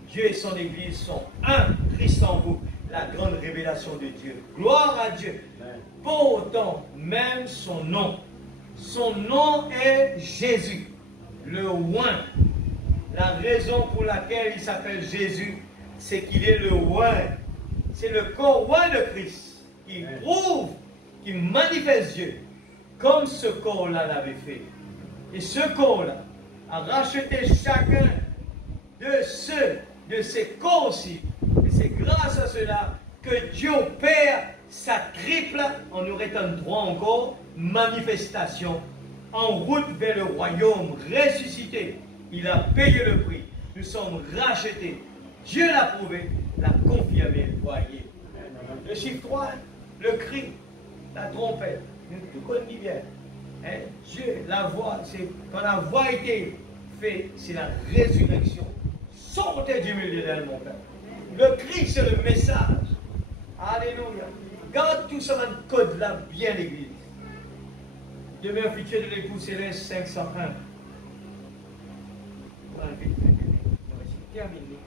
Dieu et son Église sont un. Christ en vous. La grande révélation de Dieu. Gloire à Dieu. Pourtant, même son nom. Son nom est Jésus. Le oint. La raison pour laquelle il s'appelle Jésus, c'est qu'il est le roi. C'est le corps roi de Christ qui prouve, qui manifeste Dieu, comme ce corps-là l'avait fait. Et ce corps-là a racheté chacun de ces corps-ci. Et c'est grâce à cela que Dieu Père, sa triple, on aurait un droit encore, manifestation, en route vers le royaume, ressuscité. Il a payé le prix. Nous sommes rachetés. Dieu l'a prouvé, l'a confirmé. Voyez. Le chiffre 3, le cri, la trompette. Tout connaît bien. Hein? Dieu, la voix, quand la voix a été faite, c'est la résurrection. Sortez du milieu d'elle, mon Père. Le cri, c'est le message. Alléluia. Garde tout ça dans le code-là, bien l'Église. Demeure future de l'époux céleste 501. Voilà, c'est terminé.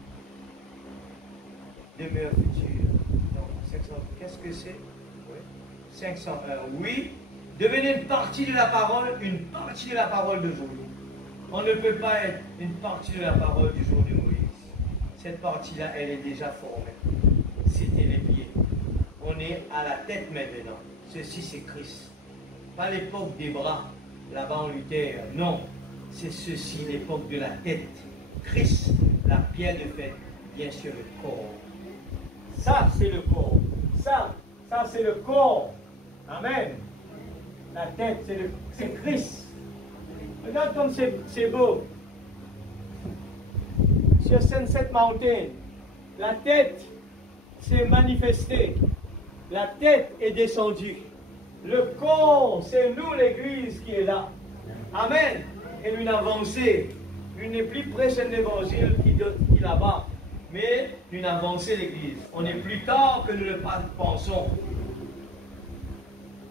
Demeure future. Non, 500. Qu'est-ce que c'est? Oui. 501. Oui. Devenez une partie de la parole d'aujourd'hui. On ne peut pas être une partie de la parole du jour de Moïse. Cette partie-là, elle est déjà formée. C'était les pieds. On est à la tête maintenant. Ceci, c'est Christ. Pas l'époque des bras, là-bas en Luther. Non, c'est ceci, l'époque de la tête. Christ, la pierre de fête, bien sûr le corps. Ça, c'est le corps. Ça c'est le corps. Amen. La tête, c'est Christ. Regarde comme c'est beau. Sur Sunset Mountain, la tête s'est manifestée. La tête est descendue. Le corps, c'est nous, l'Église, qui est là. Amen. Et une avancée. Une n'est plus près de l'évangile qui est là-bas. Mais une avancée, l'Église. On est plus tard que nous le pensons.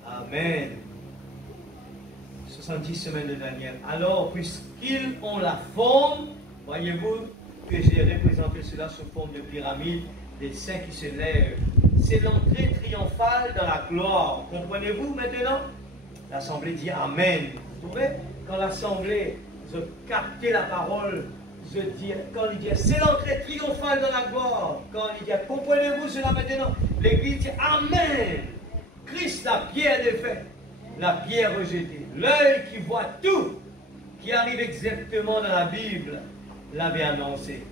Amen. 70 semaines de Daniel. Alors, puisqu'ils ont la forme, voyez-vous que j'ai représenté cela sous forme de pyramide, des saints qui se lèvent. C'est l'entrée triomphale dans la gloire. Comprenez-vous maintenant? L'Assemblée dit Amen. Vous trouvez? Quand l'Assemblée veut capter la parole, quand il dit c'est l'entrée triomphale dans la gloire, quand il dit comprenez-vous cela maintenant? L'Église dit Amen. Christ, la pierre de fait, la pierre rejetée, l'œil qui voit tout, qui arrive exactement dans la Bible, l'avait annoncé.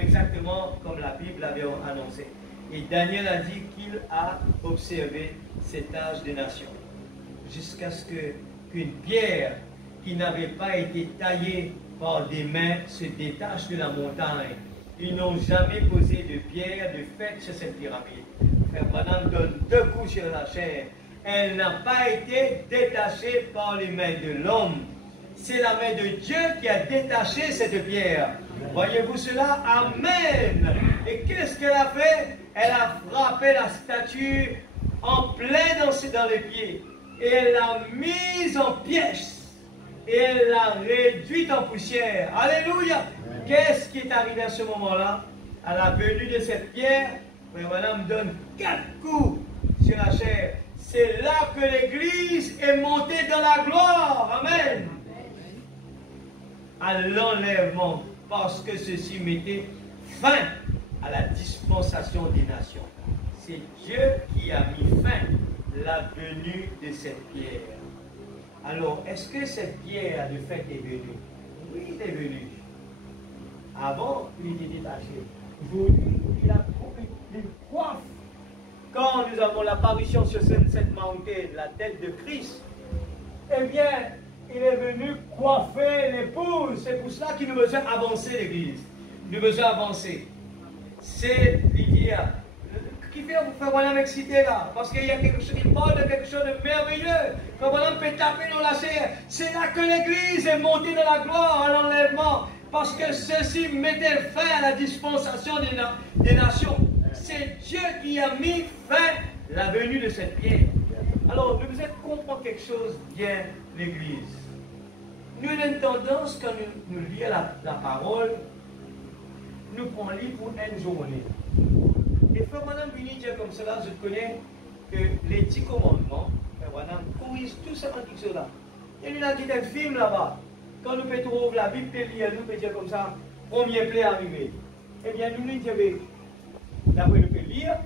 Exactement comme la Bible l'avait annoncé. Et Daniel a dit qu'il a observé cet âge des nations. Jusqu'à ce qu'une pierre qui n'avait pas été taillée par des mains se détache de la montagne. Ils n'ont jamais posé de pierre de fête sur cette pyramide. Frère Branham donne 2 coups sur la chair. Elle n'a pas été détachée par les mains de l'homme. C'est la main de Dieu qui a détaché cette pierre. Voyez-vous cela? Amen. Et qu'est-ce qu'elle a fait? Elle a frappé la statue en plein dans les pieds. Et elle l'a mise en pièces. Et elle l'a réduite en poussière. Alléluia. Qu'est-ce qui est arrivé à ce moment-là? À la venue de cette pierre, Madame donne 4 coups sur la chair. C'est là que l'Église est montée dans la gloire. Amen. À l'enlèvement, parce que ceci mettait fin à la dispensation des nations. C'est Dieu qui a mis fin à la venue de cette pierre. Alors, est-ce que cette pierre de fait est venue? Oui, il est venu. Avant, il était détaché. Aujourd'hui, il a trouvé une coiffe. Quand nous avons l'apparition sur Sunset Mountain, la tête de Christ, eh bien, il est venu coiffer l'épouse. C'est pour cela qu'il nous besoin avancer, l'Église. Nous besoin avancer. C'est l'idée qui fait vous faire voilà m'exciter là. Parce qu'il y a quelque chose, il parle de quelque chose de merveilleux. Quand voilà peut taper dans la chair. C'est là que l'Église est montée dans la gloire à l'enlèvement. Parce que ceci mettait fin à la dispensation des nations. C'est Dieu qui a mis fin à la venue de cette pierre. Alors, nous devons comprendre quelque chose bien, l'Église. Nous avons une tendance, quand nous lisons la parole, nous prenons lire pour une journée. Et Frère Madame Bini dit comme cela, je connais que les 10 commandements, Frère Madame, corrigent tout ça dans tout cela. Il y a un film là-bas. Quand nous pouvons trouver la Bible, nous pouvons dire comme ça, premier plaît arrivé. Eh bien, nous nous disons, d'après nous fait lire,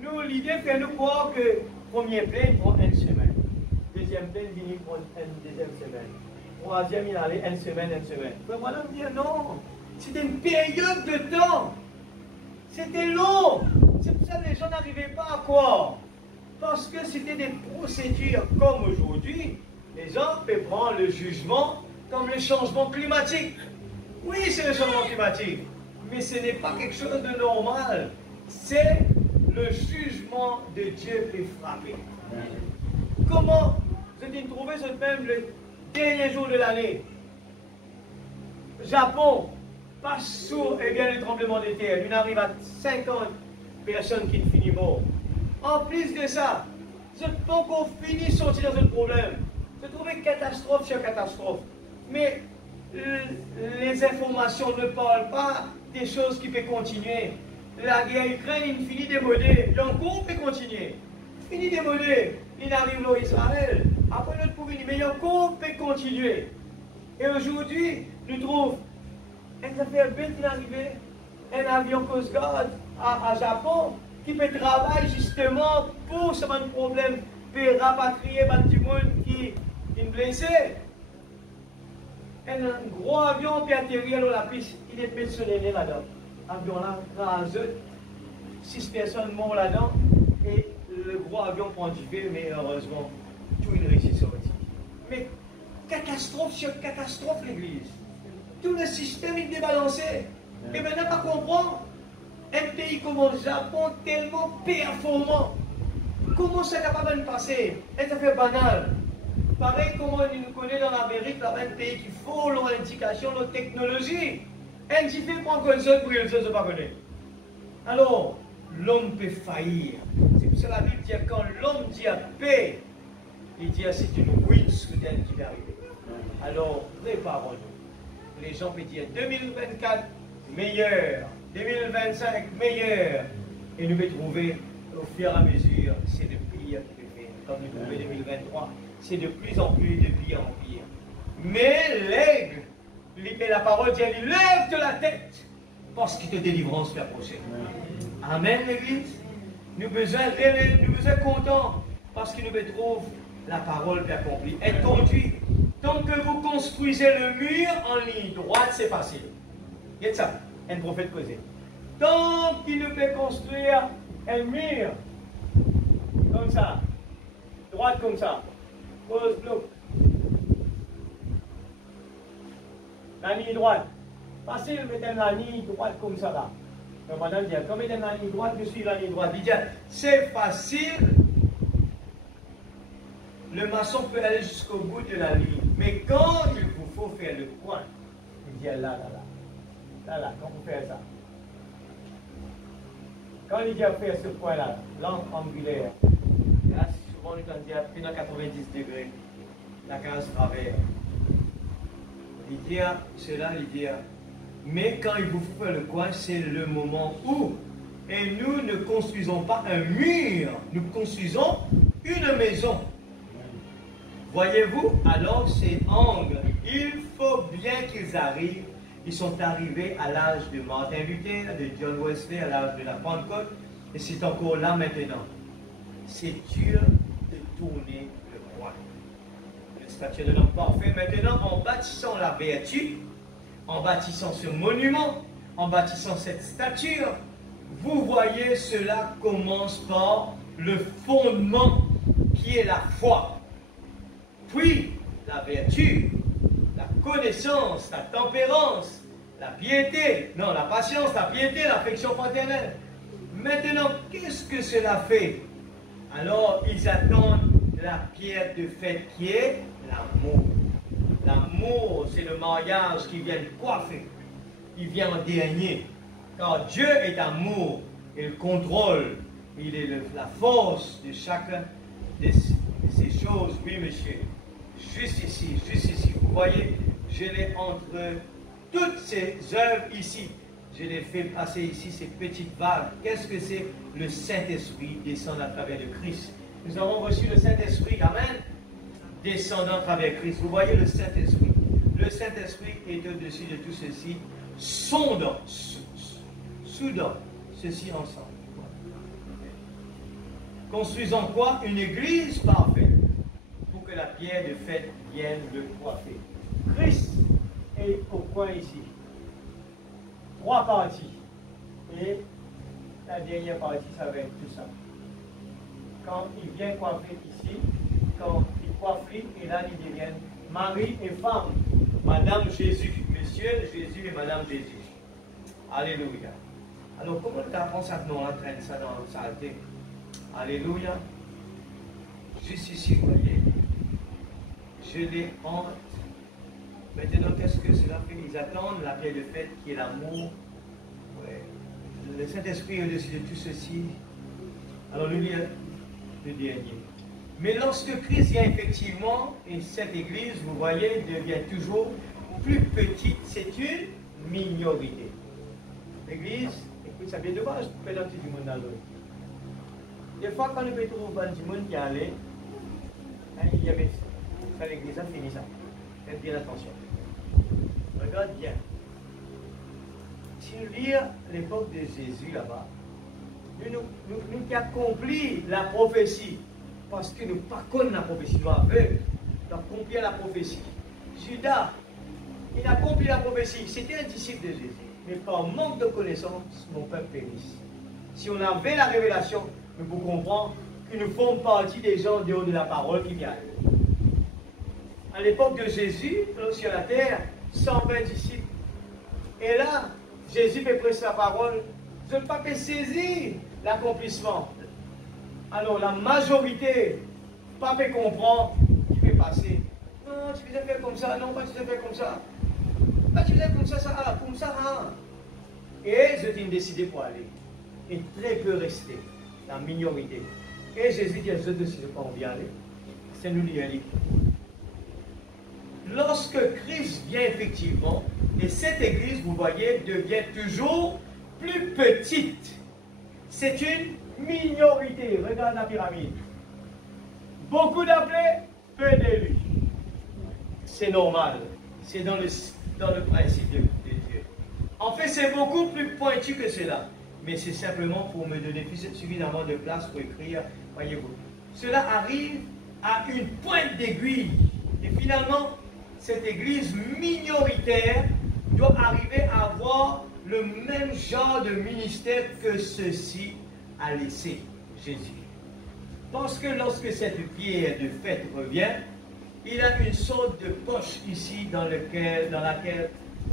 nous, l'idée fait nous croire que premier plein prend une semaine. Deuxième plein vient pour une deuxième semaine. Troisième, il allait une semaine. Mais moi, je me dis non. C'était une période de temps. C'était long. C'est pour ça que les gens n'arrivaient pas à croire. Parce que c'était des procédures comme aujourd'hui. Les gens peuvent prendre le jugement comme le changement climatique. Oui, c'est le changement climatique. Mais ce n'est pas quelque chose de normal. C'est le jugement de Dieu qui est frappé. Comment vous avez trouvé ce même le dernier jour de l'année? Japon passe sous le tremblement de terre. Il arrive à 50 personnes qui finissent mortes. En plus de ça, je ne peux pas encore finir de sortir dans un problème. Je trouvais catastrophe sur catastrophe. Mais les informations ne parlent pas des choses qui peuvent continuer. La guerre Ukraine, il finit de démoder. L'encore peut continuer. Il finit de démoder. Il arrive là Israël. Après notre pouvoir, mais l'encore peut continuer. Et aujourd'hui, nous trouvons une affaire bête qui est arrivée. Un avion Coast Guard à Japon qui peut travailler justement pour ce problème, pour rapatrier du monde qui est blessé. Un gros avion qui atterrit dans la piste, il est pétionné là-dedans. L'avion là, crase, 6 personnes mortes là-dedans, et le gros avion prend du feu, mais heureusement, tout une réussite sortie. Mais catastrophe sur catastrophe, l'Église. Tout le système est débalancé. Et maintenant, pas comprendre. Un pays comme le Japon, tellement performant, comment c'est capable de passer? Et ça fait banal. Pareil comme on nous connaît dans l'Amérique, là, un pays qui faut leur indication, leur technologie. Un qui fait prendre une seule pour une seule, je ne pas connaître. Alors, l'homme peut faillir. C'est pour ça que la Bible dit que quand l'homme dit à paix, il dit c'est une ruine soudaine qui va arriver. Alors, préparons-nous. Les gens peuvent dire 2024 meilleur. 2025 meilleur. Et nous pouvons trouver au fur et à mesure, c'est de pire en pire. Comme nous trouvons 2023, c'est de plus en plus de pire en pire. Mais l'aigle, la parole dit, lève-toi la tête, parce que ta délivrance fait approcher. Amen, l'Église. Nous besoin contents, parce que nous trouvons la parole bien accomplie. Être conduit. Tant que vous construisez le mur en ligne droite, c'est facile. Regardez ça. Un prophète causé. Tant qu'il ne peut construire un mur comme ça, droite comme ça, pose bloc, la ligne droite, facile de mettre la ligne droite comme ça là. Donc madame dit, comme mettre la ligne droite, je suis la ligne droite. Il dit, c'est facile, le maçon peut aller jusqu'au bout de la ligne, mais quand il vous faut faire le coin, il dit là. Là, quand vous faites ça. Quand il dit à faire ce point-là, l'angle angulaire, là, souvent, on dit à 90 degrés, la case travers. Il dit à cela, il dit à, mais quand il vous faut faire le coin, c'est le moment où, et nous ne construisons pas un mur, nous construisons une maison. Voyez-vous, alors ces angles, il faut bien qu'ils arrivent. Ils sont arrivés à l'âge de Martin Luther, de John Wesley, à l'âge de la Pentecôte, et c'est encore là maintenant. C'est dur de tourner le coin. Le statut de l'homme parfait, maintenant, en bâtissant la vertu, en bâtissant ce monument, en bâtissant cette stature, vous voyez, cela commence par le fondement qui est la foi. Puis, la vertu, la connaissance, la tempérance, la piété, non, la patience, la piété, l'affection fraternelle. Maintenant, qu'est-ce que cela fait? Alors, ils attendent la pierre de fête qui est l'amour. L'amour, c'est le mariage qui vient coiffer. Il vient en dernier. Car Dieu est amour. Il contrôle. Il est la force de chacun de ces choses. Oui, monsieur. Juste ici, vous voyez, je l'ai entre toutes ces œuvres ici, je les fais passer ici, ces petites vagues. Qu'est-ce que c'est? Le Saint-Esprit descend à travers le Christ. Nous avons reçu le Saint-Esprit, amen, descendant à travers Christ. Vous voyez le Saint-Esprit. Le Saint-Esprit est au-dessus de tout ceci, soudant ceci ensemble. Construisons quoi? Une église parfaite, pour que la pierre de fête vienne le coiffer. Christ est au coin ici. 3 parties. Et la dernière partie, ça va être tout ça. Quand il vient coiffer ici, quand il coiffe, et là, ils deviennent mari et femme. Madame Jésus, Monsieur Jésus et Madame Jésus. Alléluia. Alors, comment tu apprends ça que nous entraîne ça dans le saleté? Alléluia. Juste ici, vous voyez. Je les hante. Maintenant, qu'est-ce que cela fait? Ils attendent la paix de fête qui est l'amour. Ouais. Le Saint-Esprit est au-dessus de tout ceci. Alors, le dernier. Mais lorsque Christ vient effectivement, et cette église, vous voyez, devient toujours plus petite, c'est une minorité. L'église, écoute, ça vient de base, je peux du monde dans l'autre. Des fois, quand nous peut trouver du monde qui allait, il y avait ça, l'église a fini ça. Faites bien attention. Regarde bien. Si nous lisons l'époque de Jésus là-bas, nous qui accompli la prophétie, parce que nous pas connaissons la prophétie, nous aveugle, nous accompli la prophétie. Judas, il a accompli la prophétie, c'était un disciple de Jésus, mais par manque de connaissance, mon peuple périsse. Si on avait la révélation, nous pouvons comprendre que nous faisons partie des gens dehors de la parole qui viennent. À l'époque de Jésus, sur la terre, 120 disciples. Et là, Jésus fait prêcher sa parole. Je ne peux pas saisir l'accomplissement. Alors, la majorité, pas fait comprendre, qui fait passer. Non, tu faisais faire comme ça, non, pas tu faisais faire comme ça. Pas tu faisais comme ça, comme ça, hein. Et je t'ai décidé pour aller. Et très peu resté, la minorité. Et Jésus dit, je décide pas où y aller. C'est nous l'y aller. Lorsque Christ vient effectivement, et cette église, vous voyez, devient toujours plus petite. C'est une minorité. Regarde la pyramide. Beaucoup d'appelés, peu d'élus. C'est normal. C'est dans le principe de Dieu. En fait, c'est beaucoup plus pointu que cela. Mais c'est simplement pour me donner suffisamment de place pour écrire. Voyez-vous. Cela arrive à une pointe d'aiguille. Et finalement, cette église minoritaire doit arriver à avoir le même genre de ministère que ceci a laissé Jésus. Parce que lorsque cette pierre de fête revient, il a une sorte de poche ici dans laquelle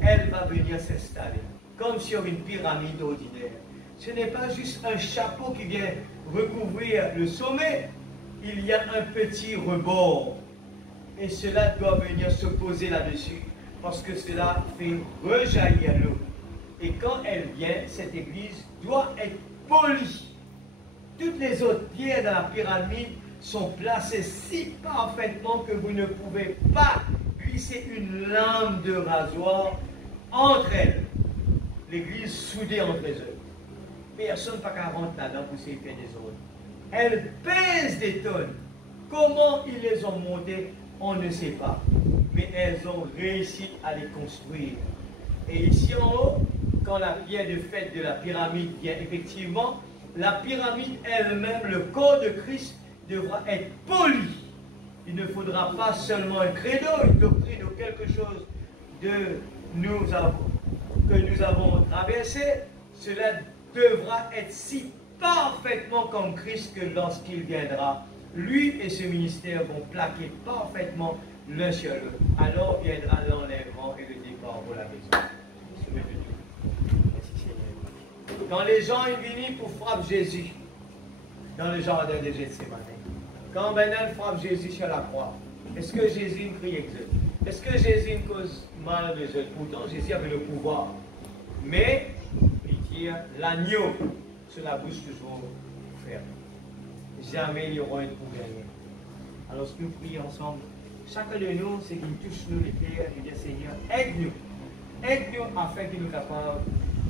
elle va venir s'installer, comme sur une pyramide ordinaire. Ce n'est pas juste un chapeau qui vient recouvrir le sommet, il y a un petit rebord. Et cela doit venir se poser là-dessus, parce que cela fait rejaillir l'eau. Et quand elle vient, cette église doit être polie. Toutes les autres pierres dans la pyramide sont placées si parfaitement que vous ne pouvez pas glisser une lame de rasoir entre elles. L'église soudée entre eux. Personne n'a qu'à rentrer là-dedans pour s'y faire des autres. Elles pèsent des tonnes. Comment ils les ont montées, on ne sait pas. Mais elles ont réussi à les construire. Et ici en haut, quand la pierre de fête de la pyramide vient effectivement, la pyramide elle-même, le corps de Christ, devra être poli. Il ne faudra pas seulement un credo, une doctrine ou quelque chose que nous avons traversé. Cela devra être si parfaitement comme Christ que lorsqu'il viendra, lui et ce ministère vont plaquer parfaitement l'un sur l'autre. Alors viendra l'enlèvement et le départ pour la maison. Merci Seigneur. Quand les gens sont venus pour frapper Jésus dans le jardin de Gethsémane, quand Benel frappe Jésus sur la croix, est-ce que Jésus crie exode? Est-ce que Jésus cause mal de exode? Pourtant Jésus avait le pouvoir. Mais il tire l'agneau sur la bouche toujours ferme. Jamais il y aura une pour gagner. Alors, ce que nous prions ensemble, chacun de nous, c'est qu'il touche nous les cœurs et dit Seigneur, aide-nous. Aide-nous afin qu'il nous capable,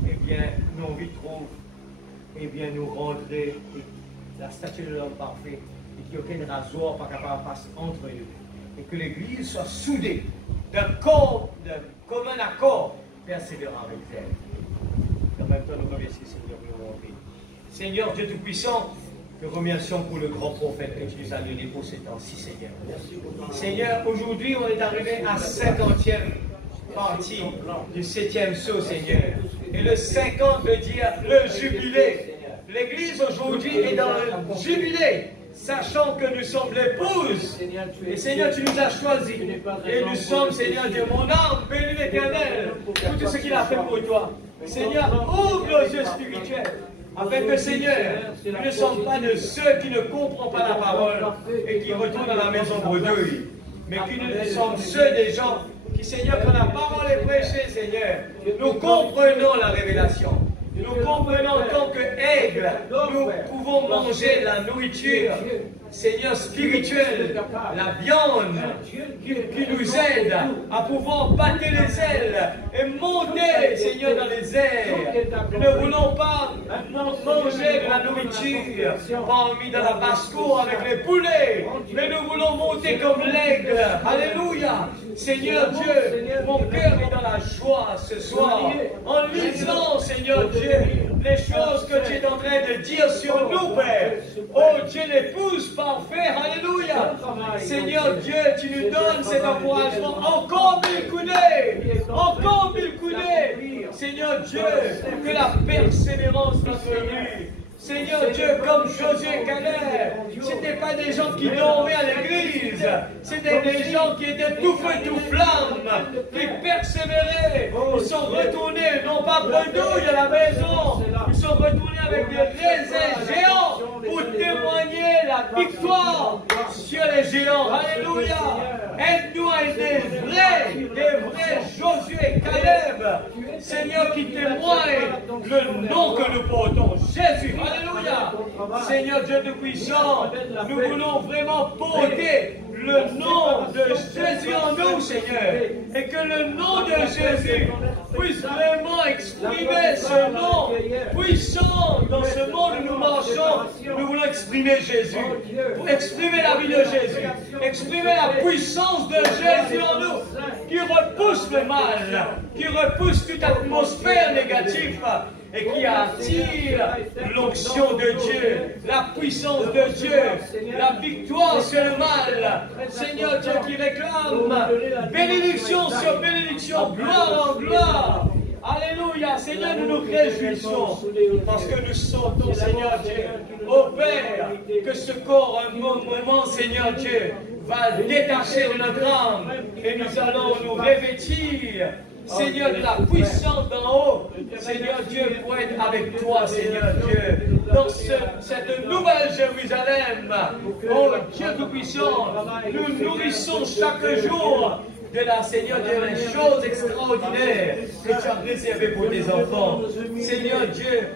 eh bien, nos vies trouvent, eh bien, nous rentrer la statue de l'homme parfait et qu'il n'y ait aucun rasoir pas capable de passer entre nous. Et que l'Église soit soudée d'un commun accord, persévérant avec elle. En même temps, nous remercions, Seigneur, pour nous. Seigneur Dieu Tout-Puissant, Nous remercions pour le grand prophète que tu nous as donné pour ces temps-ci, Seigneur. Seigneur, aujourd'hui, on est arrivé à 50e partie du 7e saut, Seigneur. Et le 50 veut dire le jubilé. L'Église aujourd'hui est dans le jubilé, sachant que nous sommes l'épouse. Et Seigneur, tu nous as choisis. Et nous sommes, Seigneur Dieu, mon âme, bénis l'Éternel pour tout ce qu'il a fait pour toi. Seigneur, ouvre nos yeux spirituels. Afin que, Seigneur, nous ne sommes pas de ceux qui ne comprennent pas la parole et qui retournent à la maison bredouille, mais que nous sommes ceux des gens qui, Seigneur, quand la parole est prêchée, Seigneur, nous comprenons la révélation. Nous comprenons tant que aigle, nous pouvons manger la nourriture, Seigneur, spirituelle, la viande qui nous aide à pouvoir battre les ailes et monter, Seigneur, dans les airs. Nous ne voulons pas manger de la nourriture parmi dans la basse-cour avec les poulets, mais nous voulons monter comme l'aigle. Alléluia. Seigneur Dieu, mon cœur est dans la joie ce soir, en lisant, Seigneur Dieu, les choses que tu es en train de dire sur nous, Père. Oh Dieu, l'épouse parfaite, alléluia. Seigneur Dieu, tu nous donnes cet encouragement, encore 1000 coudées, encore 1000 coudées. Seigneur Dieu, que la persévérance soit venue. Seigneur Dieu, comme Josué et Caleb, ce n'étaient pas des gens qui dormaient à l'église, c'était des gens qui étaient tout feu, tout flamme, qui persévéraient. Ils sont retournés, non pas bredouille à la maison, ils sont retournés avec des raisins géants pour témoigner la victoire sur les géants. Alléluia. Aide-nous à être des vrais Josué et Caleb, Seigneur, qui témoignent le nom que nous portons, Jésus. Alléluia. Seigneur Dieu Tout-Puissant, nous voulons vraiment porter le nom de Jésus en nous, Seigneur. Et que le nom de Jésus puisse vraiment exprimer ce nom puissant dans ce monde où nous marchons. Nous voulons exprimer Jésus. Pour exprimer la vie de Jésus. Exprimer la puissance de Jésus en nous. Qui repousse le mal. Qui repousse toute atmosphère négative. Et qui attire l'onction de Dieu, la puissance de Dieu, la victoire sur le mal. Seigneur Dieu qui réclame bénédiction sur bénédiction, gloire en gloire. Alléluia. Seigneur, nous nous réjouissons parce que nous sentons, Seigneur Dieu, au Père, que ce corps, un moment, Seigneur Dieu, va détacher de notre âme et nous allons nous revêtir, Seigneur, de la puissance d'en haut. Seigneur Dieu, pour être avec toi, Seigneur Dieu, dans cette nouvelle Jérusalem. Oh Dieu Tout-Puissant, nous nourrissons chaque jour de la, Seigneur Dieu, les choses extraordinaires que tu as réservées pour tes enfants. Seigneur Dieu,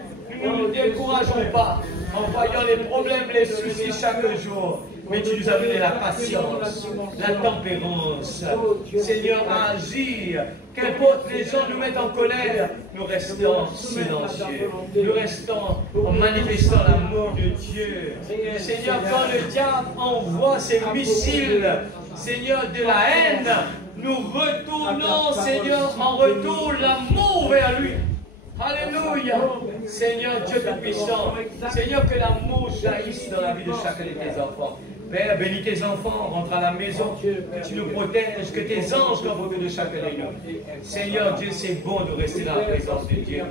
nous ne nous décourageons pas en voyant les problèmes, les soucis chaque jour. Mais tu nous as donné la patience, la tempérance. Seigneur, à agir. Qu'importe les gens nous mettent en colère, nous restons silencieux. Nous restons en manifestant l'amour de Dieu. Seigneur, quand le diable envoie ses missiles, Seigneur, de la haine, nous retournons, Seigneur, en retour l'amour vers lui. Alléluia. Seigneur Dieu Tout-Puissant, Seigneur, que l'amour jaillisse dans la vie de chacun de tes enfants. Père, bénis tes enfants, rentre à la maison, que tu nous protèges, que tes anges soient autour de chacun de nous. Seigneur Dieu, c'est bon de rester dans la présence de Dieu.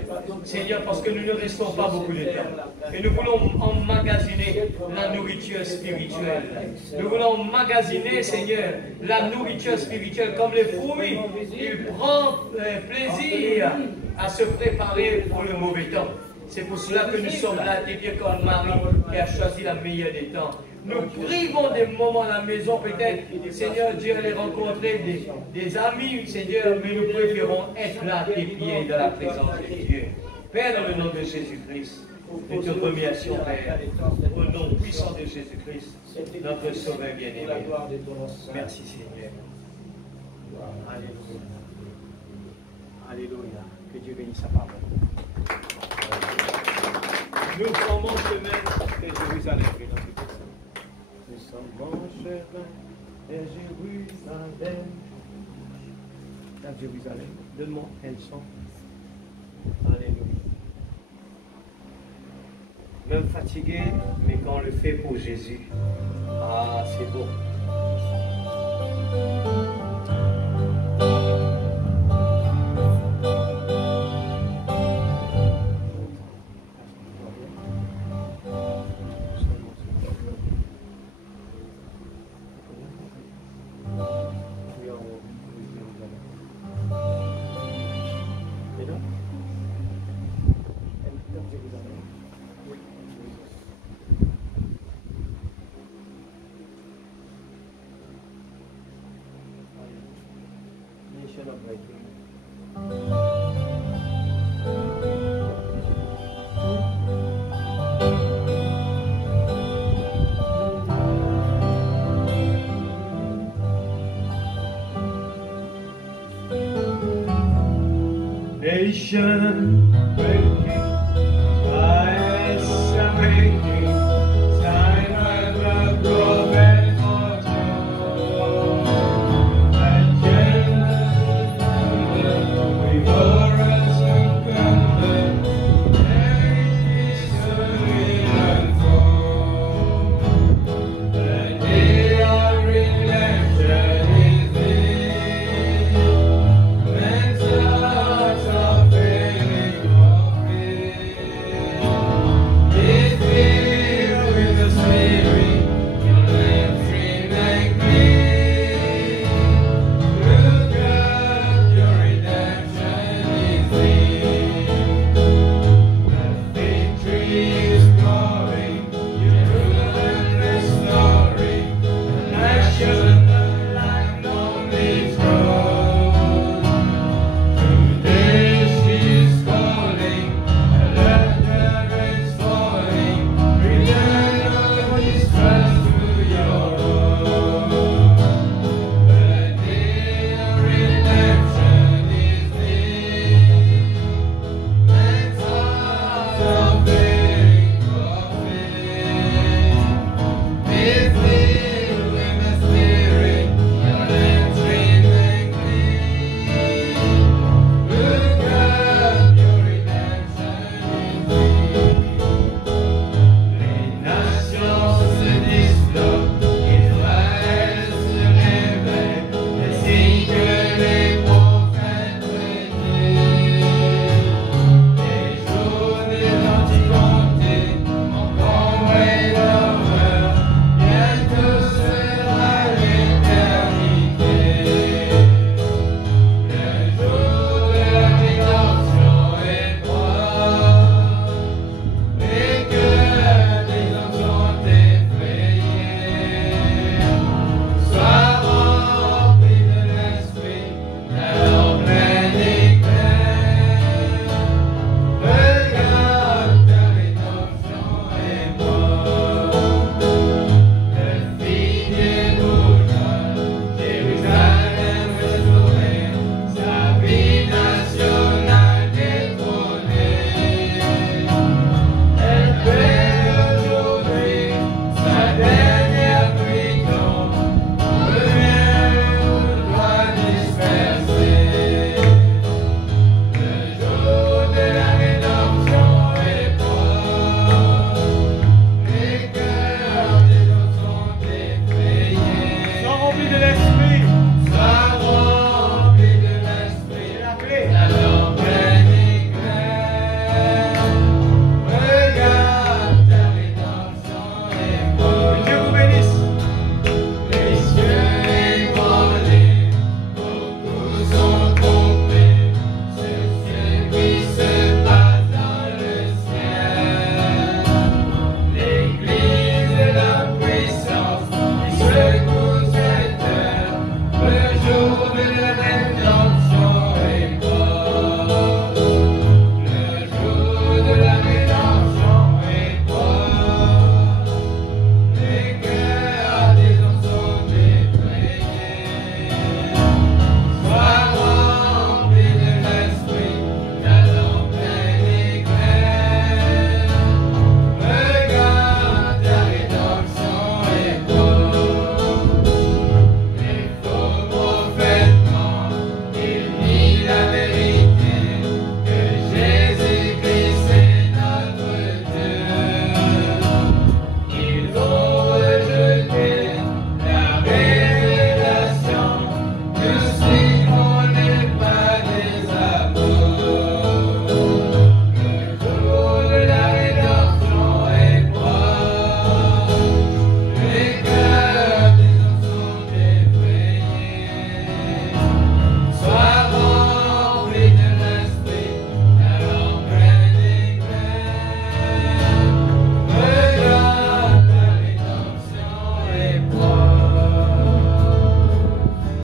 Seigneur, parce que nous ne restons pas beaucoup de temps. Et nous voulons emmagasiner la nourriture spirituelle. Nous voulons emmagasiner, Seigneur, la nourriture spirituelle comme les fourmis. Il prend plaisir à se préparer pour le mauvais temps. C'est pour cela que nous sommes là, et bien comme Marie qui a choisi la meilleure des temps. Nous privons des moments à la maison, peut-être, Seigneur Dieu, aller rencontrer des amis, Seigneur, mais nous préférons être là, à tes pieds, dans la présence de Dieu. Père, dans le nom de Jésus-Christ, nous te remercions, Père, au nom puissant de Jésus-Christ, notre Sauveur bien-aimé. Merci, Seigneur. Alléluia. Alléluia. Que Dieu bénisse sa parole. Nous formons le chemin de Jérusalem. Nous sommes en chemin de Jérusalem. À Jérusalem. Donne-moi un son. Alléluia. même fatigué, mais quand on le fait pour Jésus, ah, c'est beau. Nation,